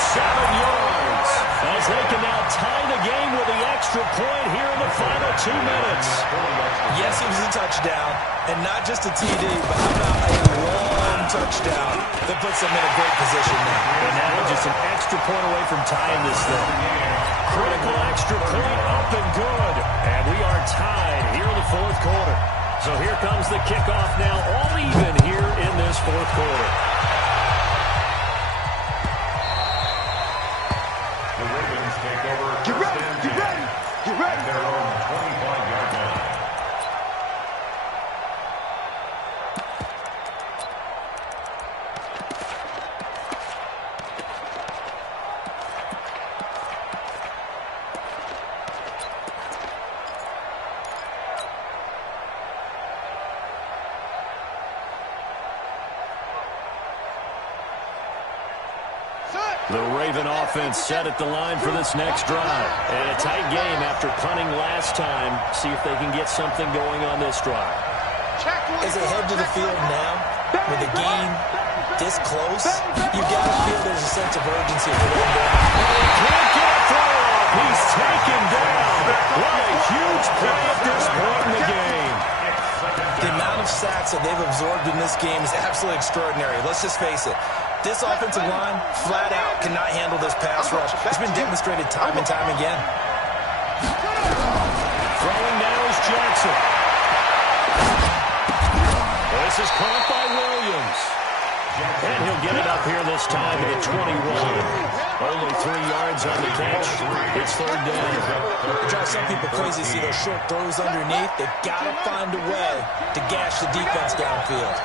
87 yards. As they can now tie the game with the extra point here in the final 2 minutes. Yes, it was a touchdown, and not just a TD, but how about a long touchdown that puts them in a great position now. And now just an extra point away from tying this thing. Critical extra point up and good. And we are tied here in the fourth quarter. So here comes the kickoff now, all even here in this fourth quarter. The Ravens take over first and 10 at their own 25-yard line. The Raven offense set at the line for this next drive. And a tight game after punting last time. See if they can get something going on this drive. As they head to the field now, with the game this close, you've got to feel there's a sense of urgency for them. Can't get a throw off. He's taken down. What a huge play at this point in the game. The amount of sacks that they've absorbed in this game is absolutely extraordinary. Let's just face it. This offensive line, flat out, cannot handle this pass rush. It's been demonstrated time and time again. Throwing now is Jackson. This is caught by Williams. And he'll get it up here this time to the 21. Only 3 yards on the catch. It's third down. It drives some people crazy to see those short throws underneath. They've got to find a way to gash the defense downfield.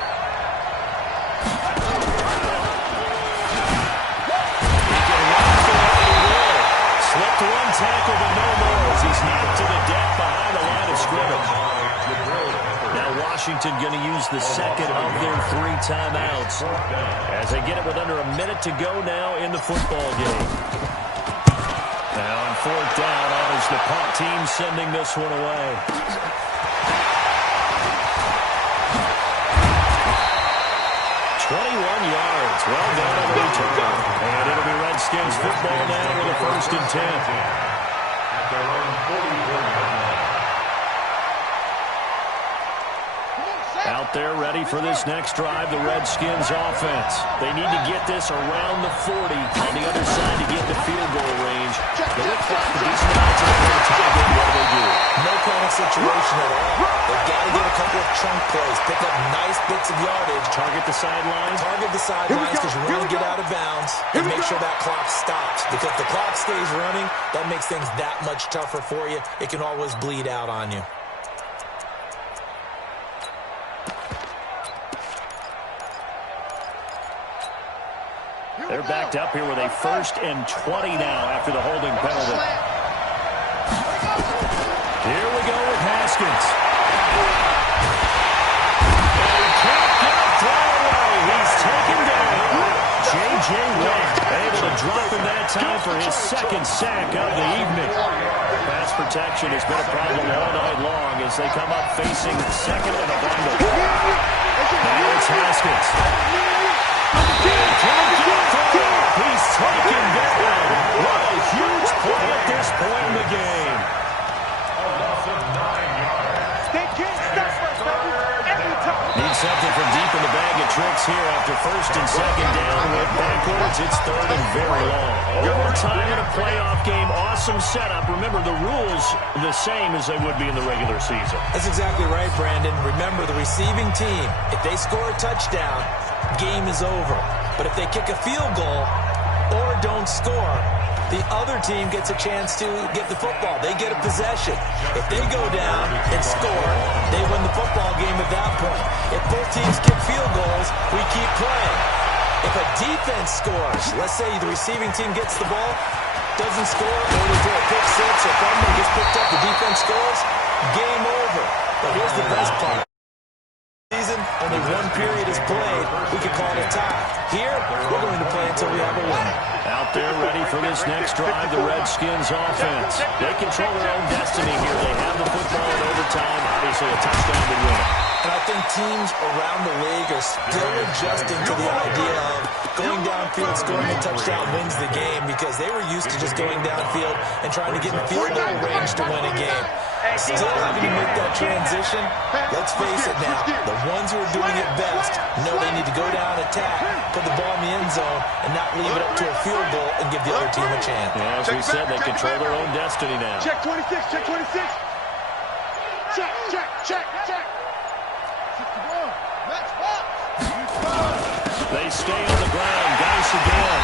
Slipped one tackle, but no more as he's knocked to the deck behind the line of scrimmage. Now Washington going to use the second of their 3 timeouts as they get it with under a minute to go now in the football game. Now on fourth down, honors the punt team sending this one away. 21 yards. Well done on the return. And it'll be Redskins football now with a first and 10. At their own 44-yard line. Out Out there ready for this next drive, the Redskins offense. They need to get this around the 40 on the other side to get into field goal range. They look for a decent amount of time. What do? No panic situation at all. They've got to get a couple of chunk plays, pick up nice bits of yardage. Target the sidelines. Target the sidelines because you want to get out of bounds and make sure that clock stops. Because if the clock stays running, that makes things that much tougher for you. It can always bleed out on you. They're backed up here with a 1st and 20 now after the holding penalty. Here we go with Haskins. And he can't get a throw away. He's taken down. J.J. Watt able to drop him that time for his 2nd sack of the evening. Pass protection has been a problem all night long as they come up facing 2nd and a bundle. Now it's Haskins. He's taken down. What a huge play at this point in the game. A loss of 9 yards. They can't stop us, baby. Every time. Need something from deep in the bag of tricks here after 1st and 2nd down. With backwards, it's 3rd and very long. Overtime in a playoff game. Awesome setup. Remember, the rules the same as they would be in the regular season. That's exactly right, Brandon. Remember, the receiving team, if they score a touchdown, game is over. But if they kick a field goal or don't score, the other team gets a chance to get the football. They get a possession. If they go down and score, they win the football game at that point. If both teams kick field goals, we keep playing. If a defense scores, let's say the receiving team gets the ball, doesn't score, or they throw a pick six, or fumble gets picked up, the defense scores, game over. But here's the best part. Season, only one period is played. We can call it a tie. Here, we're going to play until we have a winner. Out there ready for this next drive, the Redskins offense. They control their own destiny here. They have the football in overtime. Obviously, a touchdown to win. And I think teams around the league are still adjusting to the idea of going downfield, scoring a touchdown wins the game because they were used to just going downfield and trying to get in field goal range to win a game. Still having to make that transition. Let's face it now, the ones who are doing it best know they need to go down, attack, put the ball in the end zone, and not leave it up to a field goal and give the other team a chance. Yeah, as we said, they control their own destiny now. Check 26, check 26. Check, check, check, check. They stay on the ground. Geis again.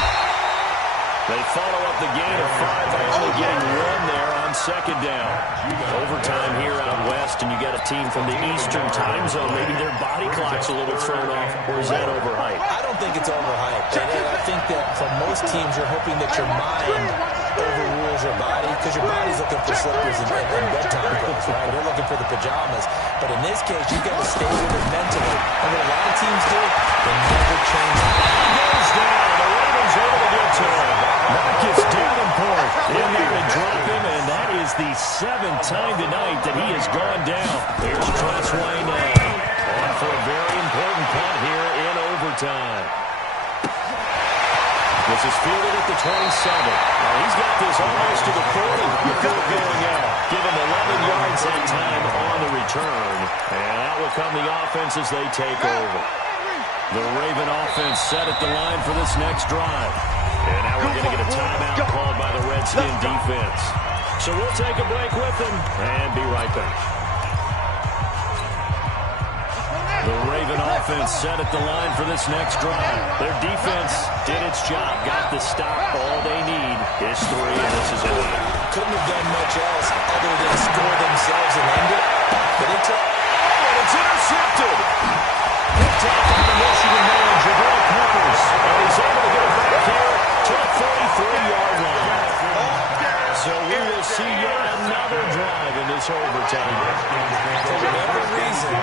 They follow up the gain of 5 by only getting 1 there on 2nd down. Overtime here out west, and you got a team from the Eastern time zone. Maybe their body clock's a little thrown off, or is that overhyped? I don't think it's overhyped. And I think that for most teams, you're hoping that your mind overrules your body because your body's looking for slippers and bedtime clothes, right? They're looking for the pajamas. But in this case, you've got to stay with it mentally. And what a lot of teams do, they never change it. Goes down. The Ravens able to get to him. Marcus Davenport in there to drop him, and that is the 7th time tonight that he has gone down. Here's Tressway now. On for a very important punt here in overtime. This is fielded at the 27. Now he's got this almost to the 40 before going out. Give him 11 yards that time on the return. And that will come the offense as they take over. The Raven offense set at the line for this next drive. And now we're going to get a timeout called by the Redskin defense. So we'll take a break with them and be right back. The Raven offense set at the line for this next drive. Their defense did its job, got the stop. All they need is 3, and this is it. Couldn't have done much else other than score themselves and end it. But it's intercepted. Picked off on the Michigan man, Jabril Peppers. And he's able to get it back here to the 43-yard line. So we will see yet another drive in this overtime. For whatever reason,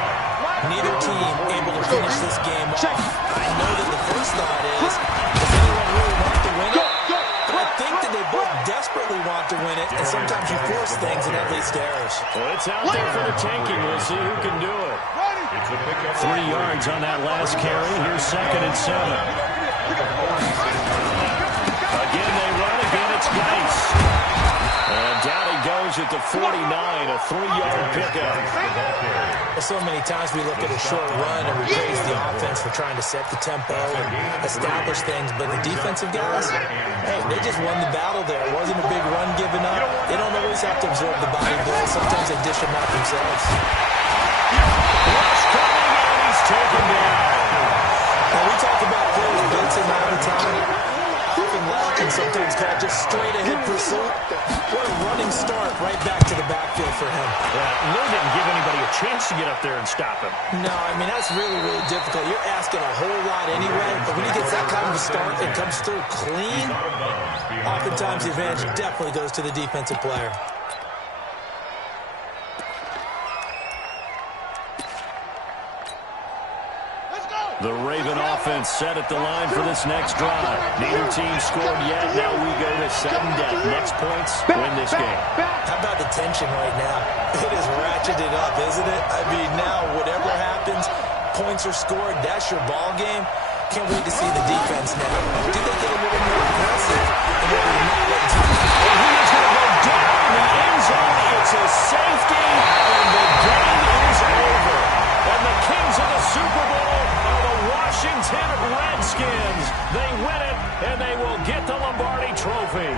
neither team able to finish this game off. I know that the first thought is, does anyone really want to win it? But I think that they both desperately want to win it, and sometimes you force things and that leads to errors. Well, it's out there for the taking. We'll see who can do it. 3 yards on that last carry. Here's 2nd and 7. Again, they run again. It's Geis. And down he goes at the 49, a 3-yard pickup. So many times we look at a short run and we praise the offense for trying to set the tempo and establish things, but the defensive guys, hey, they just won the battle there. It wasn't a big run given up. They don't always have to absorb the body blows. Sometimes they dish them out themselves. Rush coming, and he's taken down. Now, we talk about players blitzing all the time. Often lack and sometimes called just straight-ahead pursuit. What a running start right back to the backfield for him. Yeah, Lou didn't give anybody a chance to get up there and stop him. No, I mean, that's really, really difficult. You're asking a whole lot anyway, but when he gets that kind of a start and comes through clean, oftentimes the advantage definitely goes to the defensive player. The Raven offense set at the line for this next drive. Neither team scored yet. Now we go to sudden death. Next points win this game. How about the tension right now? It is ratcheted up, isn't it? I mean, now whatever happens, points are scored. That's your ball game. Can't wait to see the defense now. Do they get a little more aggressive in order to not let teams? And he is going to go down in the end zone. It's a safety, and the game is over. And the kings of the Super Bowl are the Washington Redskins. They win it, and they will get the Lombardi Trophy.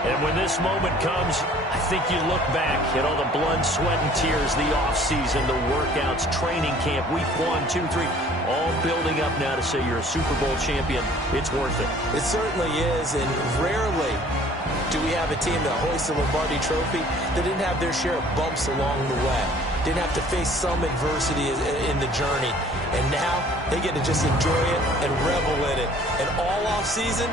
And when this moment comes, I think you look back at all the blood, sweat, and tears, the offseason, the workouts, training camp, week 1, 2, 3, all building up now to say you're a Super Bowl champion. It's worth it. It certainly is, and rarely do we have a team that hoists the Lombardi Trophy that didn't have their share of bumps along the way, didn't have to face some adversity in the journey, and now they get to just enjoy it and revel in it. And all offseason,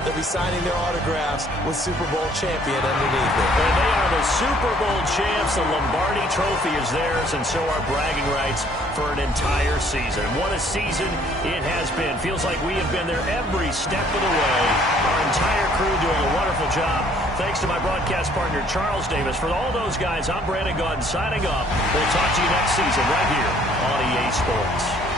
they'll be signing their autographs with Super Bowl champion underneath it. And they are the Super Bowl champs. The Lombardi Trophy is theirs, and so are bragging rights for an entire season. What a season it has been. Feels like we have been there every step of the way. Our entire crew doing a wonderful job. Thanks to my broadcast partner, Charles Davis. For all those guys, I'm Brandon Gaudin signing off. We'll talk to you next season right here on EA Sports.